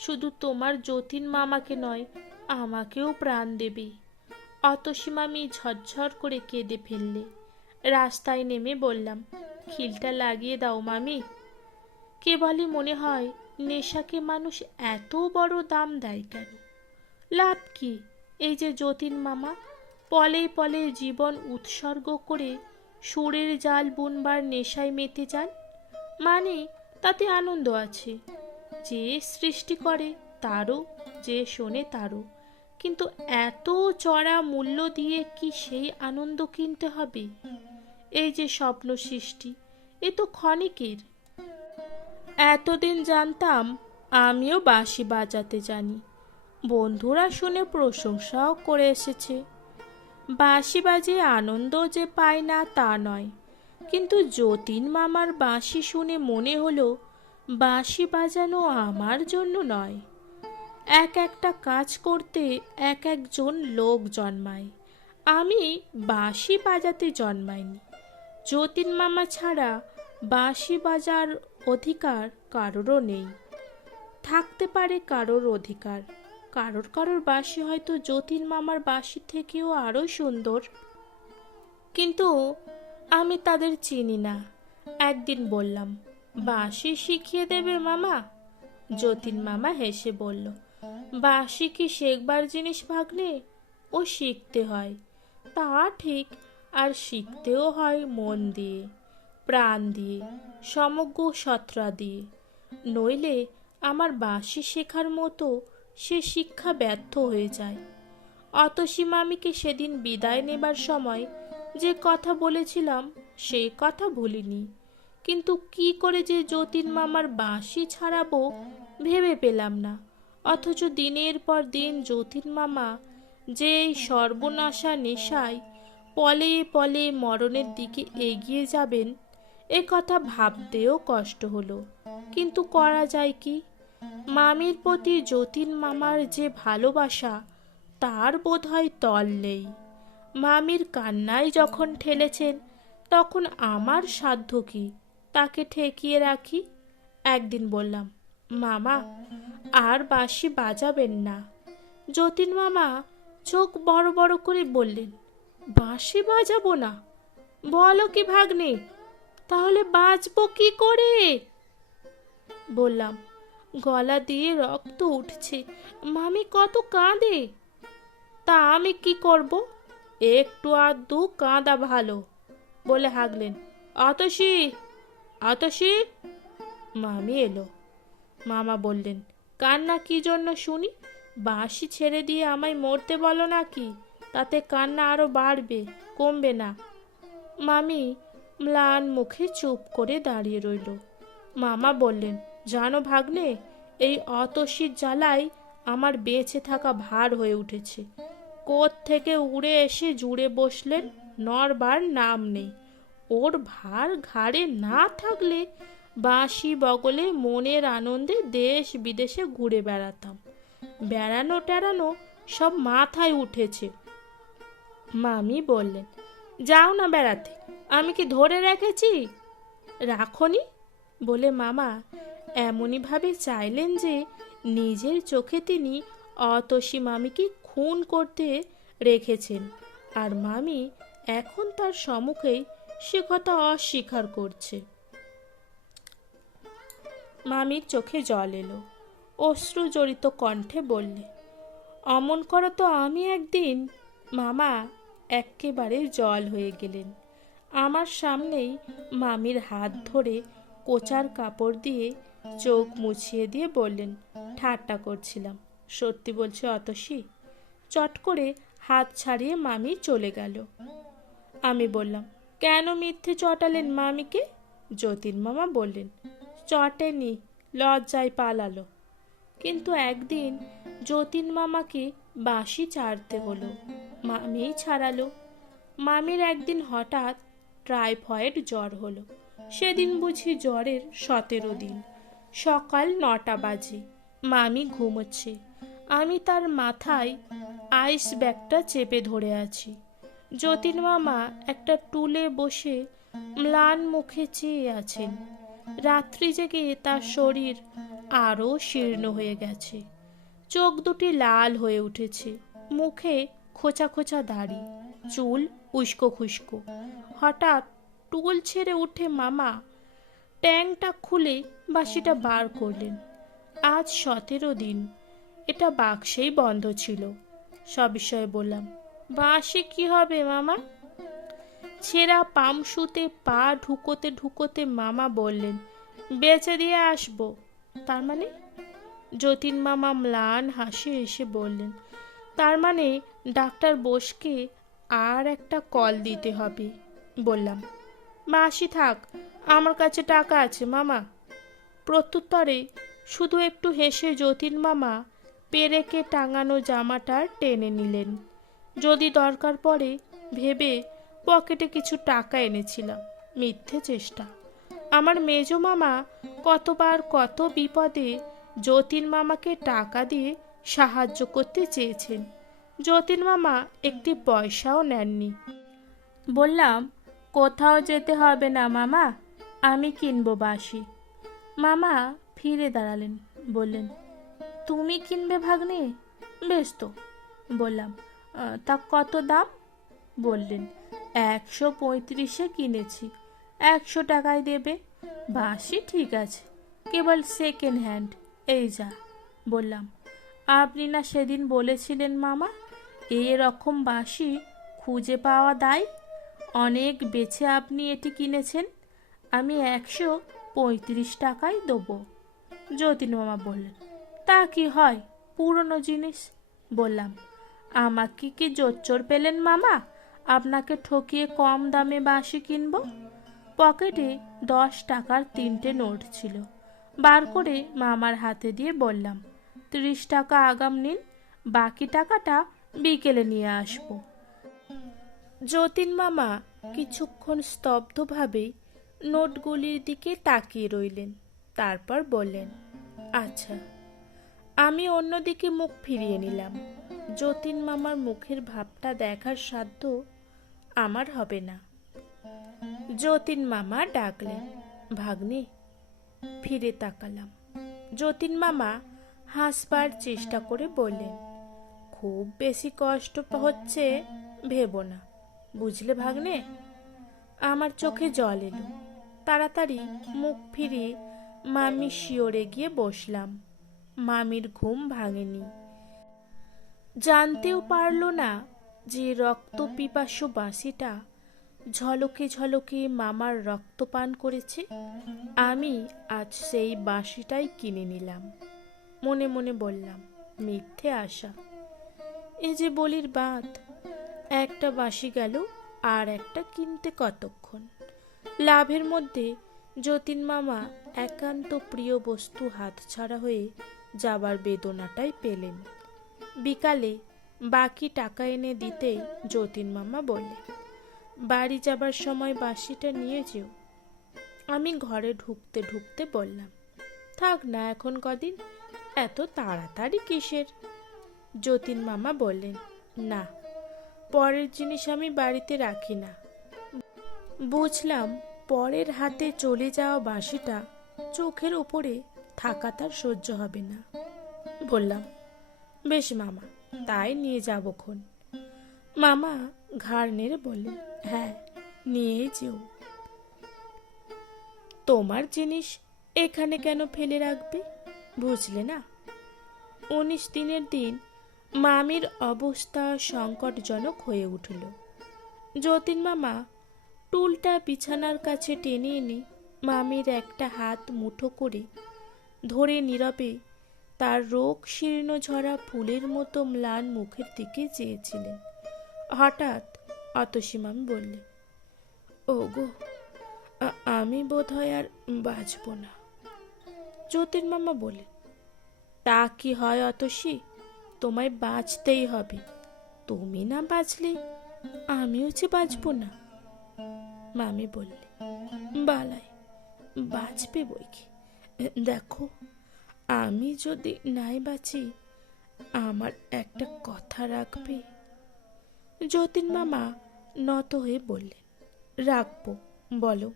শুধু তোমার যতীন মামাকে নয়, আমাকেও প্রাণ দেবে। অতসী মামি ঝরঝর করে কেঁদে ফেললে। রাস্তায় নেমে বললাম, খিলটা লাগিয়ে দাও মামি। কেবলই মনে হয় নেশাকে মানুষ এত বড় দাম দেয় কেন? লাভ কি? এই যে যতীন মামা পলে পলে জীবন উৎসর্গ করে সুরের জাল বুনবার নেশায় মেতে যান, মানে তাতে আনন্দ আছে। যে সৃষ্টি করে তারও, যে শোনে তারও। কিন্তু এত চড়া মূল্য দিয়ে কি সেই আনন্দ কিনতে হবে? এই যে স্বপ্ন সৃষ্টি, এ তো ক্ষণিকের। এতদিন জানতাম আমিও বাঁশি বাজাতে জানি, বন্ধুরা শুনে প্রশংসাও করে এসেছে। বাঁশি বাজিয়ে আনন্দ যে পায় না তা নয়, কিন্তু যতীন মামার বাঁশি শুনে মনে হলো বাঁশি বাজানো আমার জন্য নয়। এক একটা কাজ করতে এক একজন লোক জন্মায়, আমি বাঁশি বাজাতে জন্মাইনি। যতীন মামা ছাড়া বাঁশি বাজার অধিকার কারোরও নেই। থাকতে পারে কারোর অধিকার, কারোর কারোর বাঁশি হয়তো যতীন মামার বাঁশির থেকেও আরও সুন্দর, কিন্তু আমি তাদের চিনি না। একদিন বললাম, বাঁশি শিখিয়ে দেবে মামা? যতীন মামা হেসে বলল, বাঁশি কি শেখবার জিনিস ভাগ্নে? ও শিখতে হয়, তা ঠিক, আর শিখতেও হয় মন দিয়ে, প্রাণ দিয়ে, সমগ্র সত্রা দিয়ে। নইলে আমার বাঁশি শেখার মতো সে শিক্ষা ব্যর্থ হয়ে যায়। অতসী মামিকে সেদিন বিদায় নেবার সময় যে কথা বলেছিলাম সে কথা ভুলিনি, কিন্তু কি করে যে যতীন মামার বাঁশি ছাড়াবো ভেবে পেলাম না। অথচ দিনের পর দিন যতীন মামা যে এই সর্বনাশা নেশায় পলে পলে মরণের দিকে এগিয়ে যাবেন, এ কথা ভাবতেও কষ্ট হলো। কিন্তু করা যায় কি? মামির প্রতি যতীন মামার যে ভালোবাসা, তার বোধহয় তল নেই। মামির কান্নায় যখন ঠেলেছেন, তখন আমার সাধ্য কি তাকে ঠেকিয়ে রাখি। একদিন বললাম, মামা আর বাঁশি বাজাবেন না। যতীন মামা চোখ বড় বড় করে বললেন, বাঁশি বাজাবো না? বলো কি ভাগ্নে, তাহলে বাজবো কি করে? বললাম, গলা দিয়ে রক্ত উঠছে, মামি কত কাঁদে। তা আমি কি করব? একটু আধটু কাঁদা ভালো, বলে হাঁকলেন, অতসী, অতসী। মামি এলো। মামা বললেন, কান্না কি জন্য শুনি? বাঁশি ছেড়ে দিয়ে আমায় মরতে বলো নাকি? তাতে কান্না আরো বাড়বে, কমবে না। মামি ম্লান মুখে চুপ করে দাঁড়িয়ে রইল। মামা বললেন, জানো ভাগ্নে, এই অতসীর জ্বালায় আমার বেঁচে থাকা ভার হয়ে উঠেছে। কোথ থেকে উড়ে এসে জুড়ে বসলেন, নড়বার নাম নেই। ওর ভার ঘাড়ে না থাকলে বাঁশি বগলে মনের আনন্দে দেশ বিদেশে ঘুরে বেড়াতাম। বেড়ানো টেড়ানো সব মাথায় উঠেছে। মামি বললেন, যাও না বেড়াতে, আমি কি ধরে রেখেছি? রাখনি বলে মামা এমনই ভাবে চাইলেন যে নিজের চোখে তিনি অতসী মামিকে খুন করতে রেখেছেন, আর মামি এখন তার সম্মুখেই সে কথা অস্বীকার করছে। মামির চোখে জল এলো, অশ্রু জড়িত কণ্ঠে বললে, অমন করো তো আমি একদিন। মামা এক্কেবারে জল হয়ে গেলেন। আমার সামনেই মামির হাত ধরে কোচার কাপড় দিয়ে চোখ মুছিয়ে দিয়ে বললেন, ঠাট্টা করছিলাম, সত্যি বলছে অতসী। চট করে হাত ছাড়িয়ে মামি চলে গেল। আমি বললাম, কেন মিথ্যে চটালেন মামিকে? যতীন মামা বললেন, চটেনি, লজ্জায় পালালো। কিন্তু একদিন যতীন মামাকে বাঁশি ছাড়তে হলো, মামিই ছাড়ালো। মামির একদিন হঠাৎ টাইফয়েড জ্বর হলো। সেদিন বুঝি জ্বরের 17 দিন। সকাল 9টা বাজে, মামি ঘুমোচ্ছে, আমি তার মাথায় আইস ব্যাগটা চেপে ধরে আছি। যতীন মামা একটা টুলে বসে ম্লান মুখে চেয়ে আছেন। রাত্রি জেগে তার শরীর আরও শীর্ণ হয়ে গেছে, চোখ দুটি লাল হয়ে উঠেছে, মুখে খোঁচা খোঁচা দাড়ি, চুল উস্কো খুস্কো। হঠাৎ টুল ছেড়ে উঠে মামা ট্যাংটা খুলে বাঁশিটা বার করলেন। আজ 17 দিন এটা বাক্সেই বন্ধ ছিল। সবিষয়ে বললাম, বাঁশি কি হবে মামা? ছেঁড়া পামসুতে পা ঢুকোতে ঢুকোতে মামা বললেন, বেচে দিয়ে আসবো। তার মানে? যতীন মামা ম্লান হাসি এসে বললেন, তার মানে ডাক্তার বোসকে আর একটা কল দিতে হবে। বললাম, বাঁশি থাক, আমার কাছে টাকা আছে মামা। প্রত্যুত্তরে শুধু একটু হেসে যতীন মামা পেরেকে টাঙানো জামাটা টেনে নিলেন। যদি দরকার পড়ে ভেবে পকেটে কিছু টাকা এনেছিলাম। মিথ্যে চেষ্টা। আমার মেজো মামা কতবার কত বিপদে যতীন মামাকে টাকা দিয়ে সাহায্য করতে চেয়েছেন। যতীন মামা একটি পয়সাও নেননি। বললাম, কোথাও যেতে হবে না মামা, আমি কিনবো বাঁশি। মামা ফিরে দাঁড়ালেন, বললেন, তুমি কিনবে ভাগ্নে? বেশ তো। বললাম, তা কত দাম? বললেন, 135-এ কিনেছি, 100 টাকায় দেবে। বাঁশি ঠিক আছে, কেবল সেকেন্ড হ্যান্ড, এই যা। বললাম, আপনি না সেদিন বলেছিলেন মামা, এরকম বাঁশি খুঁজে পাওয়া দায়, অনেক বেছে আপনি এটি কিনেছেন, আমি 135 টাকায় দেবো। যতীন মামা বললেন, তা কি হয়, পুরনো জিনিস। বললাম, আমাকে কি জোচ্চোর পেলেন মামা, আপনাকে ঠকিয়ে কম দামে বাঁশি কিনবো? পকেটে 10 টাকার 3টে নোট ছিল, বার করে মামার হাতে দিয়ে বললাম, 30 টাকা আগাম নিন, বাকি টাকাটা বিকেলে নিয়ে আসবো। যতীন মামা কিছুক্ষণ স্তব্ধভাবে নোটগুলির দিকে তাকিয়ে রইলেন, তারপর বললেন, আচ্ছা। আমি অন্যদিকে মুখ ফিরিয়ে নিলাম। যতীন মামার মুখের ভাবটা দেখার সাধ্য আমার হবে না। যতীন মামা ডাকলেন, ভাগ্নে। ফিরে তাকালাম। যতীন মামা হাসবার চেষ্টা করে বললেন, খুব বেশি কষ্ট হচ্ছে ভেবো না, বুঝলে ভাগ্নে? আমার চোখে জল এলো। তাড়াতাড়ি মুখ ফিরিয়ে মামি শিওরে গিয়ে বসলাম। মামির ঘুম ভাঙেনি। জানতেও পারল না যে রক্ত পিপাসু বাঁশিটা ঝলকে ঝলকে মামার রক্ত পান করেছে। আমি আজ সেই বাঁশিটাই কিনে নিলাম। মনে মনে বললাম, মিথ্যে আশা। এই যে বলির বাত, একটা বাঁশি গেল, আর একটা কিনতে কতক্ষণ। লাভের মধ্যে যতীন মামা একান্ত প্রিয় বস্তু হাতছাড়া হয়ে যাবার বেদনাটাই পেলেন। বিকালে বাকি টাকা এনে দিতে যতীন মামা বললেন, বাড়ি যাবার সময় বাঁশিটা নিয়ে যেও। আমি ঘরে ঢুকতে ঢুকতে বললাম, থাক না এখন কদিন, এত তাড়াতাড়ি কিসের? যতীন মামা বললেন, না, পরের জিনিস আমি বাড়িতে রাখি না। বুঝলাম পরের হাতে চলে যাওয়া বাঁশিটা চোখের উপরে থাকা তার সহ্য হবে না। বললাম, বেশ মামা, তাই নিয়ে যাবক্ষণ। মামা ঘাড় নেড়ে বললেন, হ্যাঁ, নিয়েই যেও। তোমার জিনিস এখানে কেন ফেলে রাখবে, বুঝলে না? 19 দিনের দিন মামির অবস্থা সংকটজনক হয়ে উঠল। যতীন মামা টুলটা বিছানার কাছে টেনে এনে মামির একটা হাত মুঠো করে ধরে নীরবে তার রোগ শীর্ণ ঝরা ফুলের মতো ম্লান মুখের দিকে চেয়েছিলেন। হঠাৎ অতসী মামি বললেন, ওগো, আমি বোধহয় আর বাঁচব না। যতীন মামা বললেন, তা কি হয় অতসী, তোমায় বাঁচতেই হবে। তুমি না বাঁচলে আমিও যে বাঁচব না। মামি বললে, বালাই, বাঁচবে বই কি। দেখো, আমি যদি নাই বাঁচি, আমার একটা কথা রাখবে? যতীন মামা নত হয়ে বললেন, রাখবো, বলো।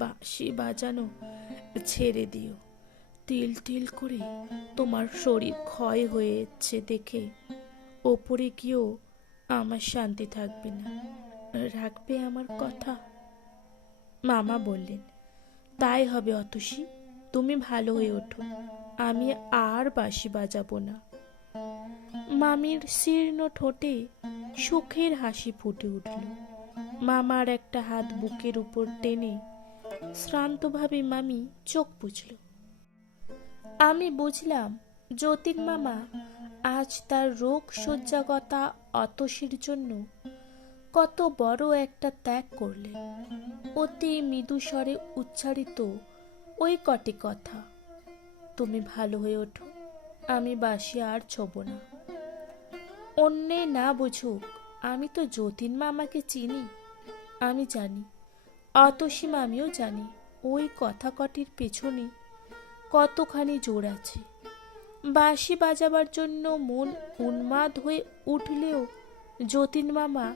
বাঁশি বাজানো ছেড়ে দিও। তিল তিল করে তোমার শরীর ক্ষয় হয়েছে দেখে ওপরে গিয়েও আমার শান্তি থাকবে না। রাখবে আমার কথা? মামা বললেন, তাই হবে অতসী, তুমি ভালো হয়ে ওঠো, আমি আর বাঁশি বাজাবো না। মামির শীর্ণ ঠোঁটে সুখের হাসি ফুটে উঠল। মামার একটা হাত বুকের উপর টেনে শ্রান্তভাবে মামি চোখ বুঝল। আমি বুঝলাম যতীন মামা আজ তার রোগ শয্যাগতা অতসীর জন্য কত বড় একটা ত্যাগ করলেন। অতি মৃদু স্বরে উচ্চারিত ওই কটি কথা, তুমি ভালো হয়ে ওঠো, আমি বাঁশি আর ছোব না। অন্যে না বুঝুক, আমি তো যতীন মামাকে চিনি। আমি জানি, অতসী মামিও জানি, ওই কথা কটির পেছনে কতখানি জোর আছে। বাঁশি বাজাবার জন্য মন উন্মাদ হয়ে উঠলেও যতীন মামা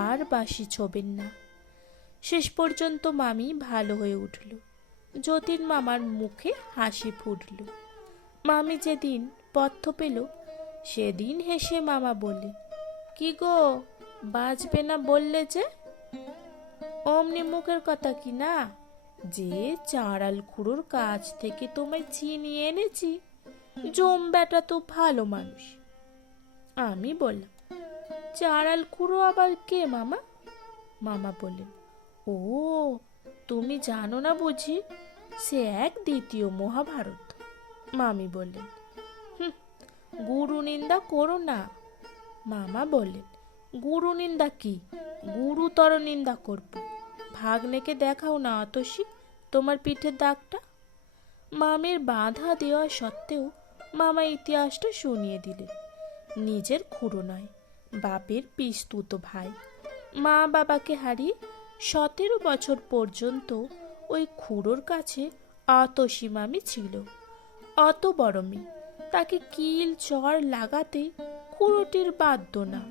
আর বাঁশি ছোবেন না। শেষ পর্যন্ত মামি ভালো হয়ে উঠল। যতীন মামার মুখে হাসি ফুটল। মামি যেদিন পথ্য পেল, সেদিন হেসে মামা বললেন, কি গো, বাঁচবে না বললে যে? অমনি মুখের কথা কি না, যে চাঁড়াল খুড়োর কাছ থেকে তোমায় ছিনিয়ে এনেছি, জম বেটা তো ভালো মানুষ। আমি বললাম, চাঁড়াল খুড়ো আবার কে মামা? মামা বললেন, ও, তুমি জানো না বুঝি, সে এক দ্বিতীয় মহাভারত। মামি বললেন, গুরু নিন্দা করো না। মামা বললেন, গুরু নিন্দা কি, গুরুতর নিন্দা করব। ভাগ্নেকে দেখাও না অতসী তোমার পিঠের দাগটা। মামির বাধা দেওয়া সত্ত্বেও মামা ইতিহাসটা শুনিয়ে দিলেন। নিজের খুড়ো নয়, বাপের পিস্তুত ভাই। মা বাবাকে হারিয়ে 17 বছর পর্যন্ত ওই খুড়োর কাছে অতসী মামি ছিল। অত বড় মেয়ে, তাকে কিল চড় লাগাতে খুড়োটির বাধ্য না।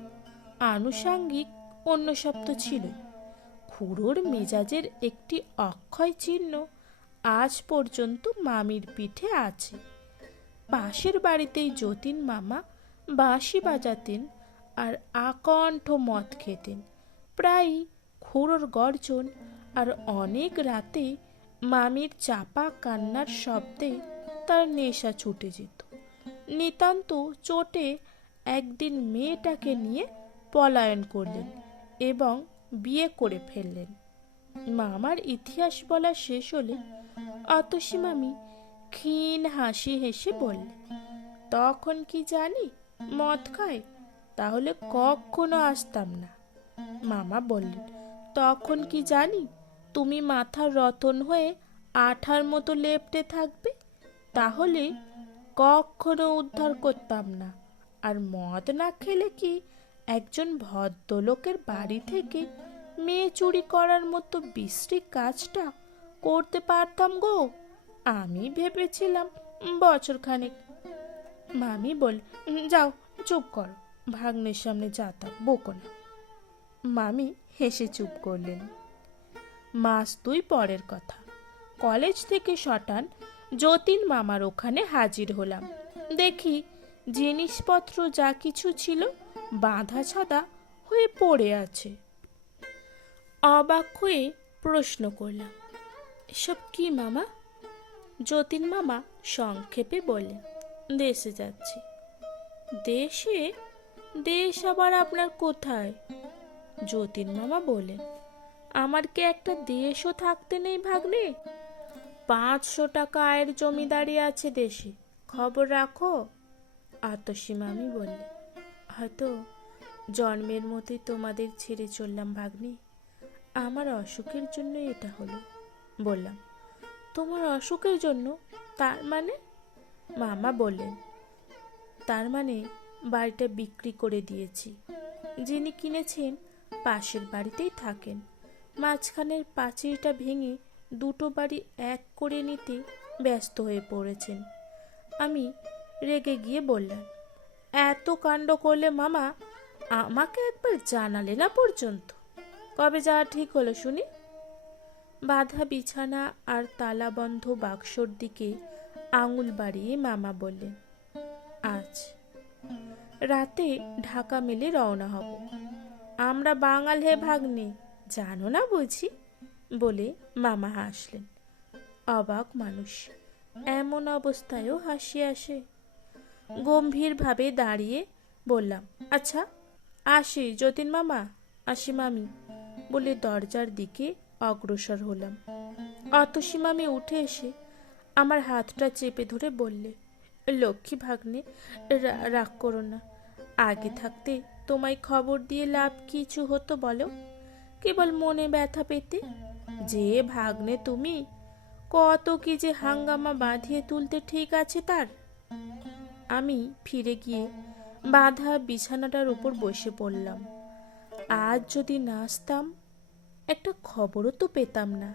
আনুষাঙ্গিক অন্য সব তো ছিলই। খুড়োর মেজাজের একটি অক্ষয় চিহ্ন আজ পর্যন্ত মামির পিঠে আছে। পাশের বাড়িতেই যতীন মামা বাঁশি বাজাতেন আর আকণ্ঠ মদ খেতেন। প্রায় খুড়োর গর্জন আর অনেক রাতে মামির চাপা কান্নার শব্দে তার নেশা ছুটে যেত। নিতান্ত চোটে একদিন মেয়েটাকে নিয়ে পলায়ন করলেন এবং বিয়ে করে ফেললেন। মামার ইতিহাস বলা শেষ হলে অতসী মামি ক্ষীণ হাসি হেসে বললেন, তখন কি জানি মদ খায়, তাহলে কখনো আসতাম না। মামা বললেন, তখন কি জানি তুমি মাথার রতন হয়ে আঠার মতো লেপ্টে থাকবে, তাহলে কখনো উদ্ধার করতাম না। আর মদ না খেলে কি একজন ভদ্রলোকের বাড়ি থেকে মেয়ে চুরি করার মতো বিশ্রী কাজটা করতে পারতাম গো? আমি ভেবেছিলাম বছরখানেক। মামি বল, যাও চুপ করো, ভাগ্নের সামনে যাতা বকো না। মামি হেসে চুপ করলেন। মাস 2 পরের কথা, কলেজ থেকে শটান যতীন মামার ওখানে হাজির হলাম। দেখি জিনিসপত্র যা কিছু ছিল বাঁধা ছাদা হয়ে পড়ে আছে। অবাক হয়ে প্রশ্ন করলাম, এসব কি মামা? যতীন মামা সংক্ষেপে বললেন, দেশে যাচ্ছি। দেশে? দেশ আবার আপনার কোথায়? যতীন মামা বললেন, আমার কি একটা দেশও থাকতে নেই ভাগ্নে? 500 টাকা আয়ের জমিদারি আছে দেশে, খবর রাখো। আতসী মামি বললেন, হয়তো জন্মের মতোই তোমাদের ছেড়ে চললাম ভাগ্নে। আমার অসুখের জন্য এটা হলো। বললাম, তোমার অসুখের জন্য? তার মানে? মামা বললেন, তার মানে বাড়িটা বিক্রি করে দিয়েছি। যিনি কিনেছেন পাশের বাড়িতেই থাকেন। মাঝখানের পাঁচিলটা ভেঙে দুটো বাড়ি এক করে নিতে ব্যস্ত হয়ে পড়েছেন। আমি রেগে গিয়ে বললাম, এত কাণ্ড করলে মামা, আমাকে একবার জানালে না পর্যন্ত? কবে যাওয়া ঠিক হলো শুনি? বাঁধা বিছানা আর তালাবন্ধ বাক্সর দিকে আঙুল বাড়িয়ে মামা বললেন, আজ রাতে ঢাকা মেলে রওনা হব। আমরা বাঙাল হে ভাগ্নে, জানো না বুঝি? বলে মামা হাসলেন। অবাক মানুষ, এমন অবস্থায়ও হাসি আসে। গম্ভীরভাবে দাঁড়িয়ে বললাম, আচ্ছা আসি যতীন মামা, আসি মামি, বলে দরজার দিকে অগ্রসর হলাম। অতসী মামি উঠে এসে আমার হাতটা চেপে ধরে বললে, লক্ষ্মী ভাগ্নে, রাগ করো না। আগে থাকতে তোমায় খবর দিয়ে লাভ কিছু হতো বলো? কেবল মনে ব্যথা পেতে। যে ভাগ্নে তুমি, কত কি যে হাঙ্গামা বাঁধিয়ে তুলতে ঠিক আছে তার। আমি ফিরে গিয়ে বাঁধা বিছানাটার উপর বসে পড়লাম। আজ যদি না আসতাম, একটা খবরও তো পেতাম না।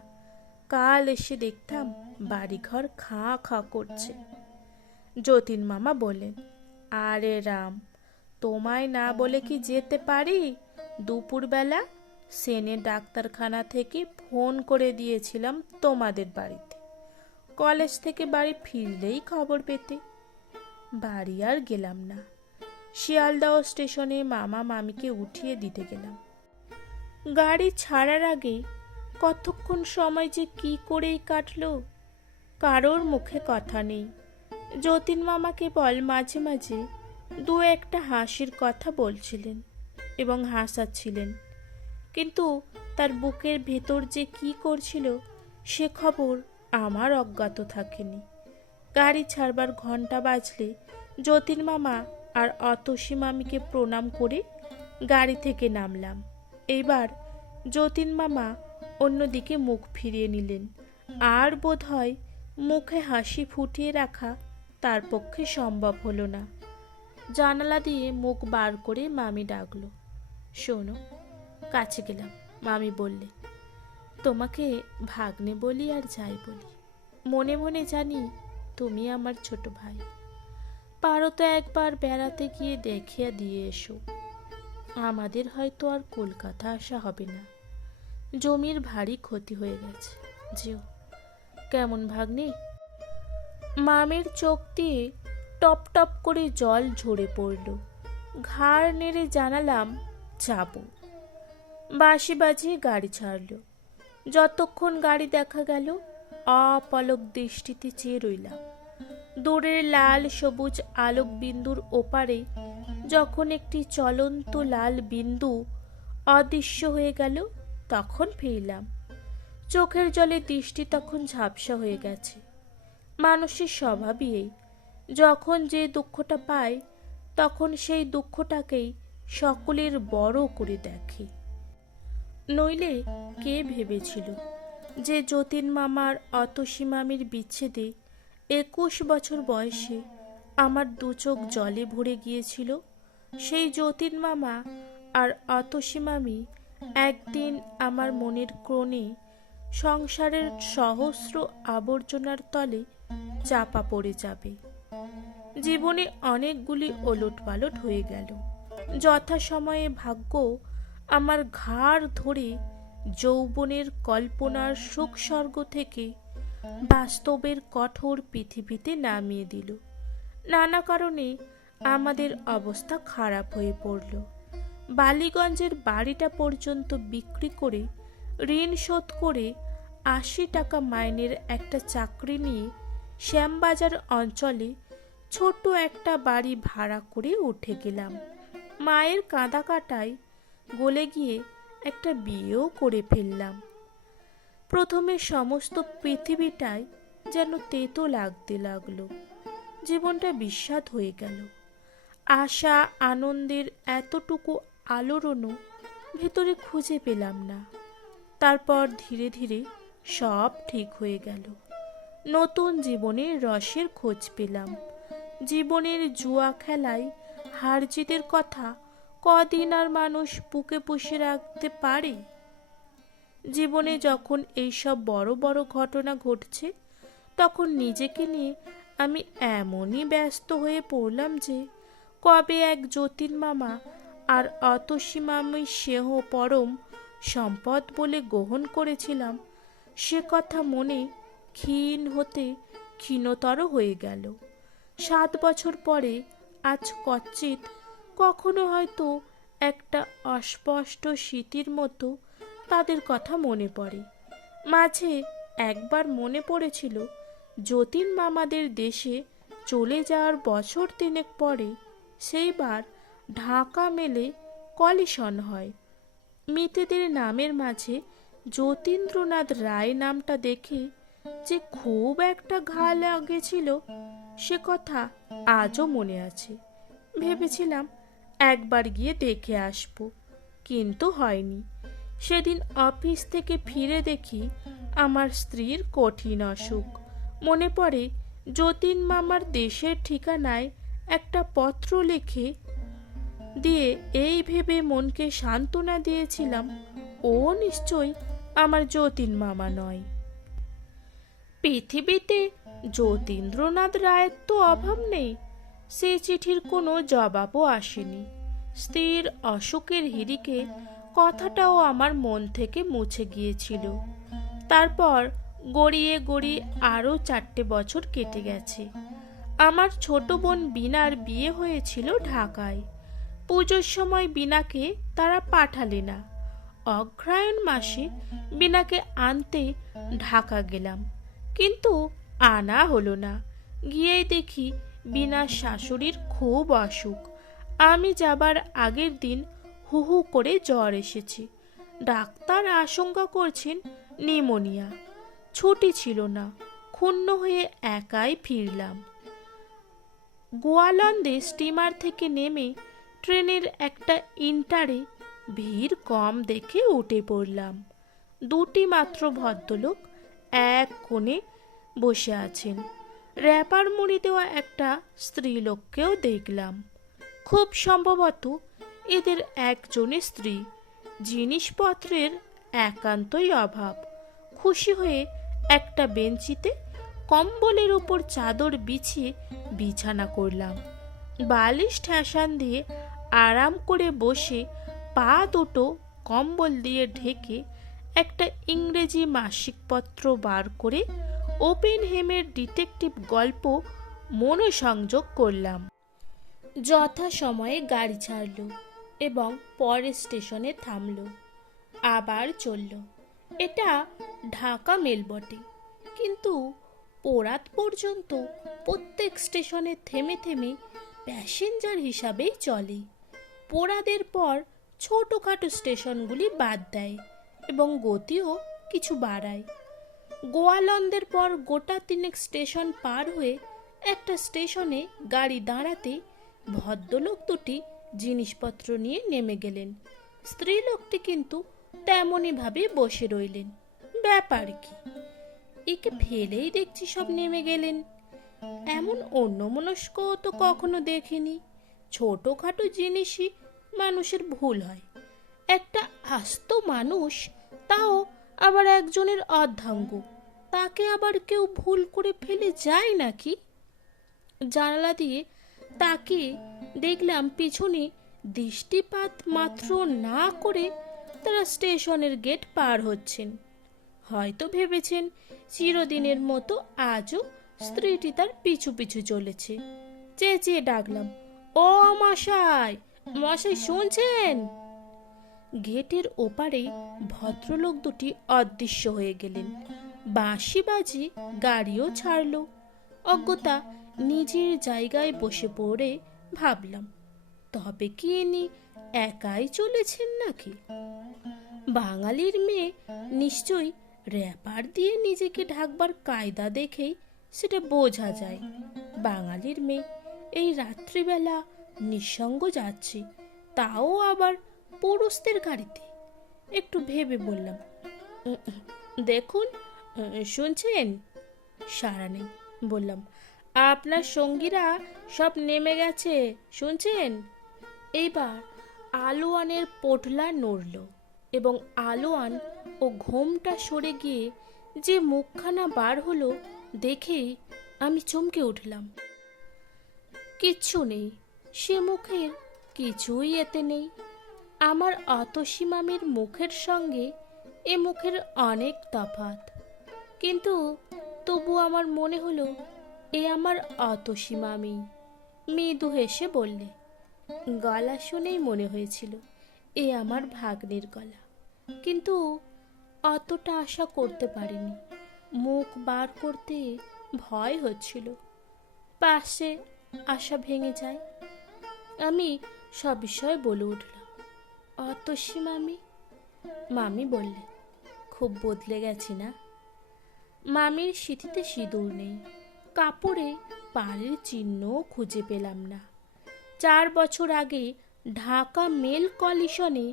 কাল এসে দেখতাম বাড়িঘর খাঁ খাঁ করছে। যতীন মামা বললেন, আরে রাম, তোমায় না বলে কি যেতে পারি? দুপুরবেলা সেনে ডাক্তারখানা থেকে ফোন করে দিয়েছিলাম তোমাদের বাড়িতে। কলেজ থেকে বাড়ি ফিরলেই খবর পেতে। বাড়ি আর গেলাম না। শিয়ালদহ স্টেশনে মামা মামিকে উঠিয়ে দিতে গেলাম। গাড়ি ছাড়ার আগে কতক্ষণ সময় যে কি করেই কাটলো, কারোর মুখে কথা নেই। যতীন মামা কেবল মাঝে মাঝে দু একটা হাসির কথা বলছিলেন এবং হাসাচ্ছিলেন, কিন্তু তার বুকের ভেতর যে কি করছিল সে খবর আমার অজ্ঞাত থাকেনি। গাড়ি ছাড়বার ঘন্টা বাজলে যতীন মামা আর অতসী মামিকে প্রণাম করে গাড়ি থেকে নামলাম। এইবার যতীন মামা অন্যদিকে মুখ ফিরিয়ে নিলেন, আর বোধ হয় মুখে হাসি ফুটিয়ে রাখা তার পক্ষে সম্ভব হলো না। জানালা দিয়ে মুখ বার করে মামি ডাকলো, শোনো। কাছে গেলাম। মামি বললে, তোমাকে ভাগ্নে বলি আর যাই বলি, মনে মনে জানি তুমি আমার ছোট ভাই। পারো তো একবার বেড়াতে গিয়ে দেখিয়া দিয়ে এসো। আমাদের হয়তো আর কলকাতা আসা হবে না। জমির ভারী ক্ষতি হয়ে গেছে, যেও। কেমন ভাগ্নে? মামের চোখ দিয়ে টপ টপ করে জল ঝরে পড়ল। ঘাড় নেড়ে জানালাম, যাব। বাঁশি বাজিয়ে গাড়ি ছাড়ল। যতক্ষণ গাড়ি দেখা গেল অপলক দৃষ্টিতে চেয়ে রইলাম। দূরের লাল সবুজ আলোক বিন্দুর ওপারে যখন একটি চলন্ত লাল বিন্দু অদৃশ্য হয়ে গেল, তখন ফিরলাম। চোখের জলে দৃষ্টি তখন ঝাপসা হয়ে গেছে। মানুষের স্বভাবই এই, যখন যে দুঃখটা পায় তখন সেই দুঃখটাকেই সকলের বড় করে দেখে। নইলে কে ভেবেছিল যে যতীন মামার অতসী মামির বিচ্ছেদে 21 বছর বয়সে আমার দু চোখ জলে ভরে গিয়েছিল। সেই যতীন মামা আর অতসী মামি একদিন আমার মনের কোণে সংসারের সহস্র আবর্জনার তলে চাপা পড়ে যাবে। জীবনে অনেকগুলি ওলটপালট হয়ে গেল। যথাসময়ে ভাগ্য আমার ঘাড় ধরে যৌবনের কল্পনার সুখস্বর্গ থেকে বাস্তবের কঠোর পৃথিবীতে নামিয়ে দিল। নানা কারণে আমাদের অবস্থা খারাপ হয়ে পড়ল। বালিগঞ্জের বাড়িটা পর্যন্ত বিক্রি করে ঋণ শোধ করে 80 টাকা মাইনের একটা চাকরি নিয়ে শ্যামবাজার অঞ্চলে ছোট একটা বাড়ি ভাড়া করে উঠে গেলাম। মায়ের কাঁদা কাটায় গলে গিয়ে একটা বিয়েও করে ফেললাম। প্রথমে সমস্ত পৃথিবীটাই যেন তেতো লাগতে লাগলো। জীবনটা বিস্বাদ হয়ে গেল। আশা আনন্দের এতটুকু আলোড়নও ভেতরে খুঁজে পেলাম না। তারপর ধীরে ধীরে সব ঠিক হয়ে গেল। নতুন জীবনের রসের খোঁজ পেলাম। জীবনের জুয়া খেলায় হার জিতের কথা কদিন আর মানুষ বুকে পুষে রাখতে পারে? জীবনে যখন এইসব বড় বড় ঘটনা ঘটছে, তখন নিজেকে নিয়ে আমি এমনই ব্যস্ত হয়ে পড়লাম যে কবে এক যতীন মামা আর অতসী মামি সেহ পরম সম্পদ বলে গ্রহণ করেছিলাম, সে কথা মনে ক্ষীণ হতে ক্ষীণতর হয়ে গেল। 7 বছর পরে আজ কচ্চিৎ কখনো হয়তো একটা অস্পষ্ট স্মৃতির মতো তাদের কথা মনে পড়ে। মাঝে একবার মনে পড়েছিল যতীন মামাদের দেশে চলে যাওয়ার বছর 3 পরে সেইবার ঢাকা মেলে কলিশন হয়। মৃতেদের নামের মাঝে যতীন্দ্রনাথ রায় নামটা দেখে যে খুব একটা ঘা লেগেছিল, সে কথা আজও মনে আছে। ভেবেছিলাম একবার গিয়ে দেখে আসব, কিন্তু হয়নি। সেদিন অফিস থেকে ফিরে দেখি আমার স্ত্রীর কঠিন অসুখ। মনে পড়ে যতীন মামার দেশের ঠিকানায় একটা পত্র লিখে দিয়ে এই ভেবে মনকে সান্ত্বনা দিয়েছিলাম, ও নিশ্চয়ই আমার যতীন মামা নয়। পৃথিবীতে যতীন্দ্রনাথ রায়ের তো অভাব নেই। সে চিঠির কোনো জবাবও আসেনি। স্ত্রীর অসুখের হিড়িকে কথাটাও আমার মন থেকে মুছে গিয়েছিল। তারপর গড়িয়ে গড়িয়ে আরও 4টে বছর কেটে গেছে। আমার ছোট বোন বিনার বিয়ে হয়েছিল ঢাকায়। পুজোর সময় বিনাকে তারা পাঠালে না। অগ্রহায়ণ মাসে বিনাকে আনতে ঢাকা গেলাম, কিন্তু আনা হলো না। গিয়েই দেখি বিনার শাশুড়ির খুব অসুখ। আমি যাবার আগের দিন হু হু করে জ্বর এসেছে। ডাক্তার আশঙ্কা করছেন নিউমোনিয়া। ছুটি ছিল না। ক্ষুণ্ণ হয়ে একাই ফিরলাম। গোয়ালন্দে স্টিমার থেকে নেমে ট্রেনের একটা ইন্টারে ভিড় কম দেখে উঠে পড়লাম। 2টি মাত্র ভদ্রলোক এক কোণে বসে আছেন। র্যাপার মুড়ি দেওয়া একটা স্ত্রীলোককেও দেখলাম। খুব সম্ভবত এদের একজনের স্ত্রী। জিনিসপত্রের একান্তই অভাব। খুশি হয়ে একটা বেঞ্চিতে কম্বলের উপর চাদর বিছিয়ে বিছানা করলাম। বালিশ ঠেসান দিয়ে আরাম করে বসে পা দুটো কম্বল দিয়ে ঢেকে একটা ইংরেজি মাসিকপত্র বার করে ওপেনহেমের ডিটেকটিভ গল্প মনোসংযোগ করলাম। যথাসময়ে গাড়ি ছাড়ল এবং পরের স্টেশনে থামল। আবার চলল। এটা ঢাকা মেল বটে, কিন্তু পোরাত পর্যন্ত প্রত্যেক স্টেশনে থেমে থেমে প্যাসেঞ্জার হিসাবেই চলে। পোরাদের পর ছোটোখাটো স্টেশনগুলি বাদ দেয় এবং গতিও কিছু বাড়ায়। গোয়ালন্দের পর গোটা 3 স্টেশন পার হয়ে একটা স্টেশনে গাড়ি দাঁড়াতে ভদ্রলোক দুটি জিনিসপত্র নিয়ে নেমে গেলেন। স্ত্রীলোকটি কিন্তু তেমনইভাবে বসে রইলেন। ব্যাপার কি? একে ফেলেই দেখছি সব নেমে গেলেন। এমন অন্যমনস্ক তো কখনো দেখিনি। ছোটোখাটো জিনিসই মানুষের ভুল হয়। একটা আস্ত মানুষ, তাও আবার একজনের অর্ধাঙ্গ, তাকে আবার কেউ ভুল করে ফেলে যায় নাকি? জানালা দিয়ে তাকিয়ে দেখলাম পিছনে দৃষ্টিপাত মাত্র না করে তারা স্টেশনের গেট পার হচ্ছেন। হয়তো ভেবেছেন চিরদিনের মতো আজও স্ত্রীটি তার পিছু পিছু চলেছে। চেঁচিয়ে ডাকলাম, ও মশাই, মশাই শুনছেন? গেটের ওপারে ভদ্রলোক দুটি অদৃশ্য হয়ে গেলেন। বাঁশি বাজি গাড়িও ছাড়ল। অজ্ঞতা নিজের জায়গায় বসে পড়ে ভাবলাম, তবে কি ইনি একাই চলেছেন নাকি? বাঙালির মেয়ে নিশ্চয়ই র্যাপার দিয়ে নিজেকে ঢাকবার কায়দা দেখেই সেটা বোঝা যায়। বাঙালির মেয়ে এই রাত্রিবেলা নিঃসঙ্গ যাচ্ছে, তাও আবার পুরুষদের গাড়িতে। একটু ভেবে বললাম, দেখুন, শুনছেন? সাড়া নেই। বললাম, আপনার সঙ্গীরা সব নেমে গেছে, শুনছেন? এইবার আলোয়ানের পোটলা নড়ল এবং আলোয়ান ও ঘোমটা সরে গিয়ে যে মুখখানা বার হলো দেখেই আমি চমকে উঠলাম। কিচ্ছু নেই, সে মুখের কিছুই এতে নেই। আমার অতসী মামির মুখের সঙ্গে এ মুখের অনেক তফাৎ, কিন্তু তবু আমার মনে হলো এ আমার অতসী মামি। মৃদু হেসে বললে, গলা শুনেই মনে হয়েছিল এ আমার ভাগ্নের গলা, কিন্তু অতটা আশা করতে পারিনি। মুখ বার করতে ভয় হচ্ছিল, পাশে আশা ভেঙে যায়। আমি সবিষয়ে বলে উঠলাম, অতসী মামি। মামি বললে, খুব বদলে গেছি না? মামির সিঁথিতে সিঁদুর নেই, কাপড়ে পাড়ের চিহ্নও খুঁজে পেলাম না। 4 বছর আগে ঢাকা মেল কলিশনে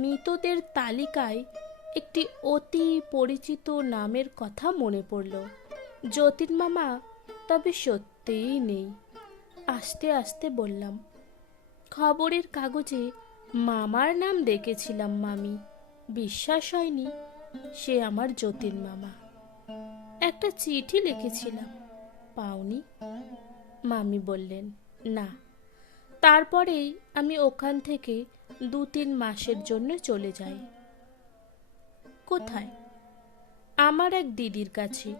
মৃতদের তালিকায় একটি অতি পরিচিত নামের কথা মনে পড়ল, যতীন মামা। তবে সত্যিই নেই। আস্তে আস্তে বললাম, খবরের কাগজে মামার নাম দেখেছিলাম মামি, বিশ্বাস হয়নি সে আমার যতীন মামা। একটা চিঠি লিখেছিলাম, পাওনি? মামি বললেন, না। তারপরেই আমি ওখান থেকে 2-3 মাসের জন্য চলে যাই। কোথায়? আমার এক দিদির কাছে,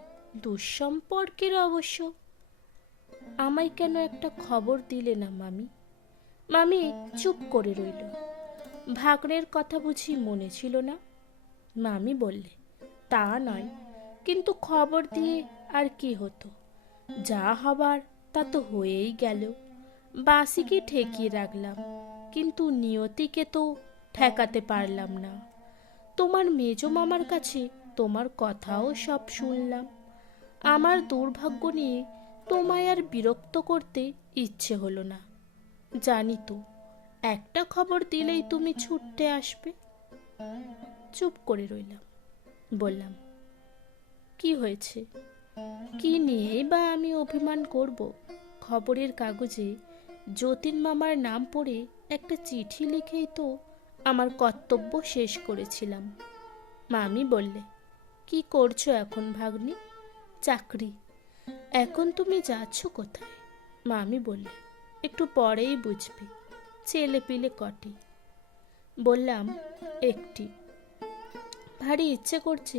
দুঃসম্পর্কের অবশ্য। আমায় কেন একটা খবর দিলে না মামি? মামি চুপ করে রইল। ভাগ্নের কথা বুঝি মনে ছিল না? মামি বললে, তা নয়, কিন্তু খবর দিয়ে আর কি হতো? যা হবার তা তো হয়েই গেল। বাঁশিকে ঠেকিয়ে রাখলাম, কিন্তু নিয়তিকে তো ঠেকাতে পারলাম না। তোমার মেজো মামার কাছে তোমার কথাও সব শুনলাম। আমার দুর্ভাগ্য নিয়ে তোমায় আর বিরক্ত করতে ইচ্ছে হলো না। জানি তো একটা খবর দিলেই তুমি ছুটতে আসবে। চুপ করে রইলাম। বললাম, কি হয়েছে? কি নিয়েই বা আমি অভিমান করব? খবরের কাগজে যতীন মামার নাম পড়ে একটা চিঠি লিখেই তো আমার কর্তব্য শেষ করেছিলাম। মামি বললে, কি করছো এখন ভাগ্নি? চাকরি। এখন তুমি যাচ্ছ কোথায়? মামি বললে, একটু পরেই বুঝবি। ছেলে পিলে কটি? বললাম, একটি। ভারী ইচ্ছে করছে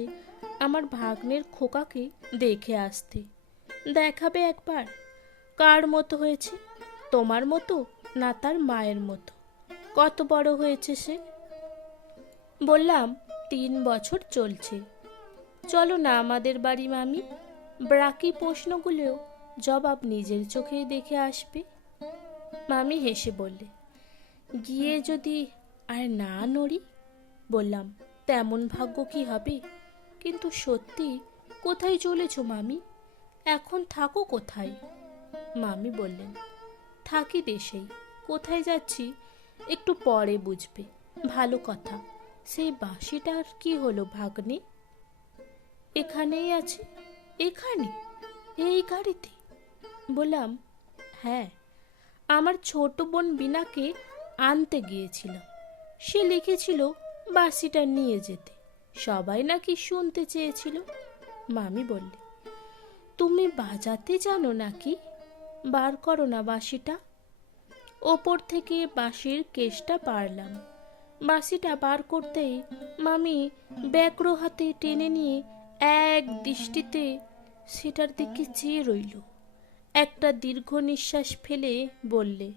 আমার ভাগ্নের খোকাকে দেখে আসতে। দেখাবে একবার কার মতো হয়েছে, তোমার মতো না তার মায়ের মতো? কত বড় হয়েছে সে? বললাম, 3 বছর চলছে। চলো না আমাদের বাড়ি মামি, বাকি প্রশ্নগুলোও জবাব নিজের চোখেই দেখে আসবে। মামি হেসে বললে, গিয়ে যদি আর না নড়ি? বললাম, তেমন ভাগ্য কি হবে? কিন্তু সত্যি কোথায় চলেছ মামি? এখন থাকো কোথায়? মামি বললেন, থাকি দেশেই। কোথায় যাচ্ছি একটু পরে বুঝবে। ভালো কথা, সেই বাঁশিটার কি হলো ভাগ্নে? এখানেই আছে। এখানে? এই গাড়িতে? বললাম, হ্যাঁ, আমার ছোট বোন বিনাকে আনতে গিয়েছিলাম। সে লিখেছিল বাঁশিটা নিয়ে যেতে। সবাই নাকি শুনতে চেয়েছিল। মামি বললে, তুমি বাজাতে জানো নাকি? বার করো না বাঁশিটা। ওপর থেকে বাঁশির কেসটা পারলাম। বাঁশিটা বার করতেই মামি ব্যাঘ্র হাতে টেনে নিয়ে এক দৃষ্টিতে সেটার দিকে চেয়ে রইল। একটা দীর্ঘ নিঃশ্বাস ফেলে বললে,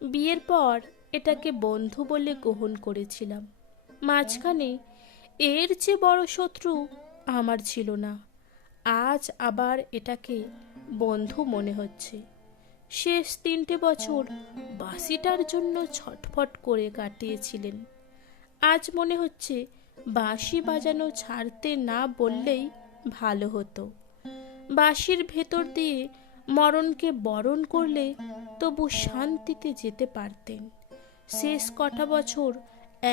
বিয়ের পর এটাকে বন্ধু বলে গ্রহণ করেছিলাম। মাঝখানে এর চেয়ে বড় শত্রু আমার ছিল না। আজ আবার এটাকে বন্ধু মনে হচ্ছে। শেষ 3টে বছর বাঁশিটার জন্য ছটফট করে কাটিয়েছিলেন। আজ মনে হচ্ছে বাঁশি বাজানো ছাড়তে না বললেই ভালো হতো। বাঁশির ভেতর দিয়ে মরণকে বরণ করলে তবু শান্তিতে যেতে পারতেন। শেষ কটা বছর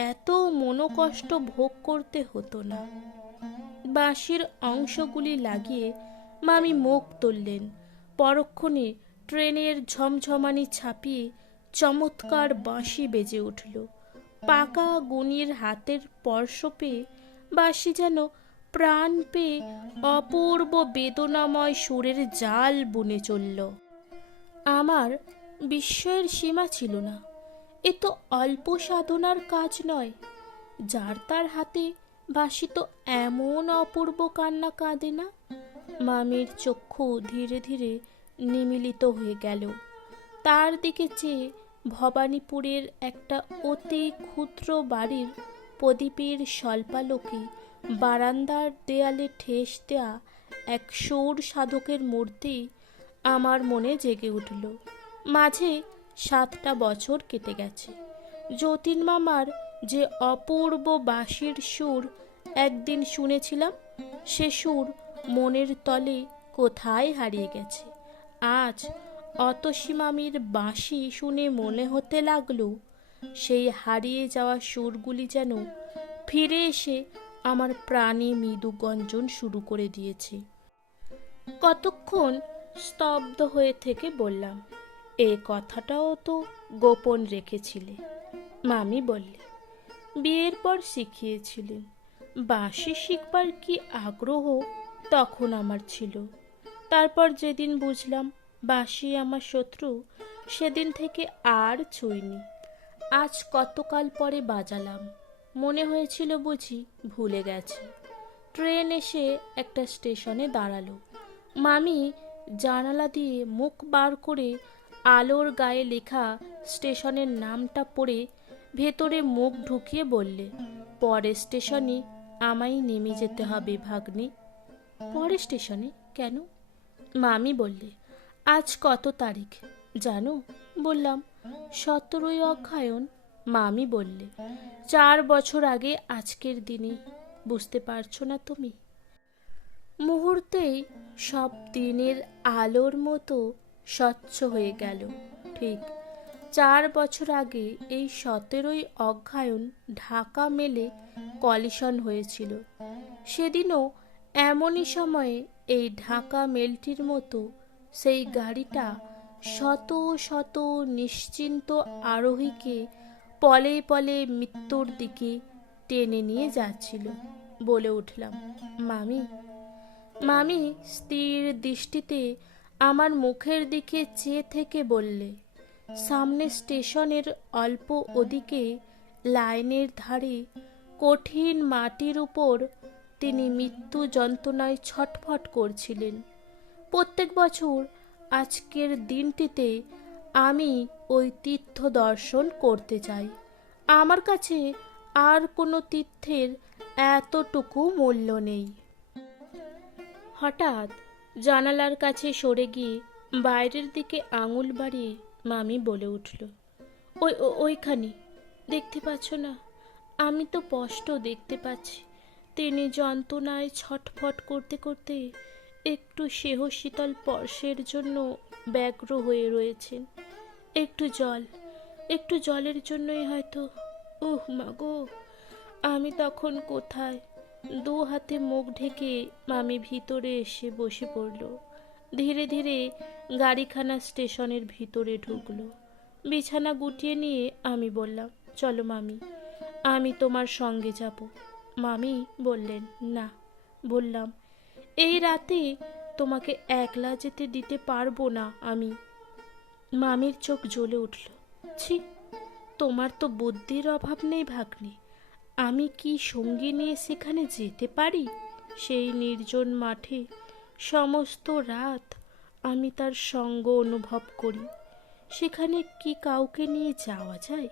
এত মনোকষ্ট ভোগ করতে হতো না। বাঁশির অংশগুলি লাগিয়ে মামি মুখ তুললেন। পরক্ষণে ট্রেনের ঝমঝমানি ছাপিয়ে চমৎকার বাঁশি বেজে উঠল। পাকা গুণীর হাতের স্পর্শ পেয়ে বাঁশি যেন প্রাণ পেয়ে অপূর্ব বেদনাময় সুরের জাল বুনে চলল। আমার বিস্ময়ের সীমা ছিল না। এ তো অল্প সাধনার কাজ নয়। যার তার হাতে বাঁশি তো এমন অপূর্ব কান্না কাঁদে না। মামির চক্ষু ধীরে ধীরে নিমীলিত হয়ে গেল। তার দিকে চেয়ে ভবানীপুরের একটা অতি ক্ষুদ্র বাড়ির প্রদীপের স্বল্পালোকে বারান্দার দেয়ালে ঠেস দেয়া এক সৌর সাধকের মূর্তি আমার মনে জেগে উঠল। মাঝে 7টা বছর কেটে গেছে। যতীন মামার যে অপূর্ব বাঁশির সুর একদিন শুনেছিলাম, সে সুর মনের তলে কোথায় হারিয়ে গেছে। আজ অতসী মামির বাঁশি শুনে মনে হতে লাগলো সেই হারিয়ে যাওয়া সুরগুলি যেন ফিরে এসে আমার প্রাণে মৃদু গঞ্জন শুরু করে দিয়েছে। কতক্ষণ স্তব্ধ হয়ে থেকে বললাম, এ কথাটাও তো গোপন রেখেছিলে। মামি বললে, বিয়ের পর শিখিয়েছিলেন। বাঁশি শিখবার কি আগ্রহ তখন আমার ছিল। তারপর যেদিন বুঝলাম বাঁশি আমার শত্রু, সেদিন থেকে আর ছুঁইনি। আজ কতকাল পরে বাজালাম, মনে হয়েছিল বুঝি ভুলে গেছি। ট্রেন এসে একটা স্টেশনে দাঁড়ালো। মামি জানালা দিয়ে মুখ বার করে আলোর গায়ে লেখা স্টেশনের নামটা পড়ে ভেতরে মুখ ঢুকিয়ে বললে, পরের স্টেশনে আমায় নেমে যেতে হবে ভাগ্নি। পরের স্টেশনে কেন? মামি বললে, আজ কত তারিখ জানো? বললাম, 17ই অগ্রহায়ণ। মামি বললে, 4 বছর আগে আজকের দিনে। বুঝতে পারছো না তুমি? মুহূর্তেই সব দিনের আলোর মতো স্বচ্ছ হয়ে গেল। ঠিক 4 বছর আগে এই 17ই অগ্রহায়ণ ঢাকা মেলে কলিশন হয়েছিল। সেদিনও এমনই সময়ে এই ঢাকা মেলটির মতো সেই গাড়িটা শত শত নিশ্চিন্ত আরোহীকে পলে পলে মৃত্যুর দিকে টেনে নিয়ে যাচ্ছিল। বলে উঠলাম, মামি। মামি স্থির দৃষ্টিতে আমার মুখের দিকে চেয়ে থেকে বললে, সামনে স্টেশনের অল্প ওদিকে লাইনের ধারে কঠিন মাটির উপর তিনি মৃত্যু যন্ত্রণায় ছটফট করছিলেন। প্রত্যেক বছর আজকের দিনটিতে আমি ওই তীর্থ দর্শন করতে চাই। আমার কাছে আর কোনো তীর্থের এতটুকু মূল্য নেই। হঠাৎ জানালার কাছে সরে গিয়ে বাইরের দিকে আঙুল বাড়িয়ে মামি বলে উঠল, ওইখানে দেখতে পাচ্ছ না? আমি তো স্পষ্ট দেখতে পাচ্ছি তিনি যন্ত্রণায় ছটফট করতে করতে একটু সেহ শীতল স্পর্শের জন্য ব্যগ্র হয়ে রয়েছেন। একটু জলের জন্যই হয়তো। মাগো, আমি তখন কোথায়? 2 হাতে মুখ ঢেকে মামি ভিতরে এসে বসে পড়ল। ধীরে ধীরে গাড়িখানা স্টেশনের ভিতরে ঢুকলো। বিছানা গুটিয়ে নিয়ে আমি বললাম, চলো মামি, আমি তোমার সঙ্গে যাব। মামি বললেন, না। বললাম, এই রাতে তোমাকে একলা যেতে দিতে পারবো না আমি। মামির চোখ জ্বলে উঠল। ছি, তোমার তো বুদ্ধির অভাব নেই ভাগ্নে। আমি কি সঙ্গী নিয়ে সেখানে যেতে পারি? সেই নির্জন মাঠে সমস্ত রাত আমি তার সঙ্গ অনুভব করি, সেখানে কি কাউকে নিয়ে যাওয়া যায়?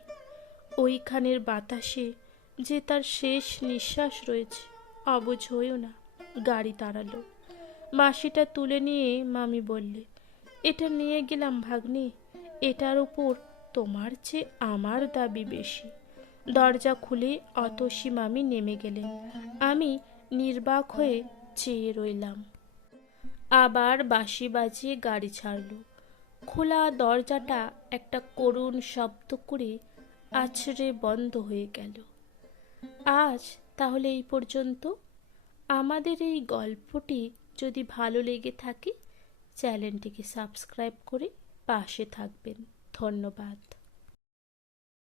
ওইখানের বাতাসে যে তার শেষ নিঃশ্বাস রয়েছে। অবুঝ হইও না। গাড়ি তাড়ালো। বাঁশিটা তুলে নিয়ে মামি বললে, এটা নিয়ে গেলাম ভাগ্নে, এটার উপর তোমার চেয়ে আমার দাবি বেশি। দরজা খুলে অতসী মামি নেমে গেলেন। আমি নির্বাক হয়ে চেয়ে রইলাম। আবার বাঁশি বাজিয়ে গাড়ি ছাড়ল। খোলা দরজাটা একটা করুণ শব্দ করে আছড়ে বন্ধ হয়ে গেল। আজ তাহলে এই পর্যন্ত। আমাদের এই গল্পটি যদি ভালো লেগে থাকে, চ্যানেলটিকে সাবস্ক্রাইব করে পাশে থাকবেন। ধন্যবাদ।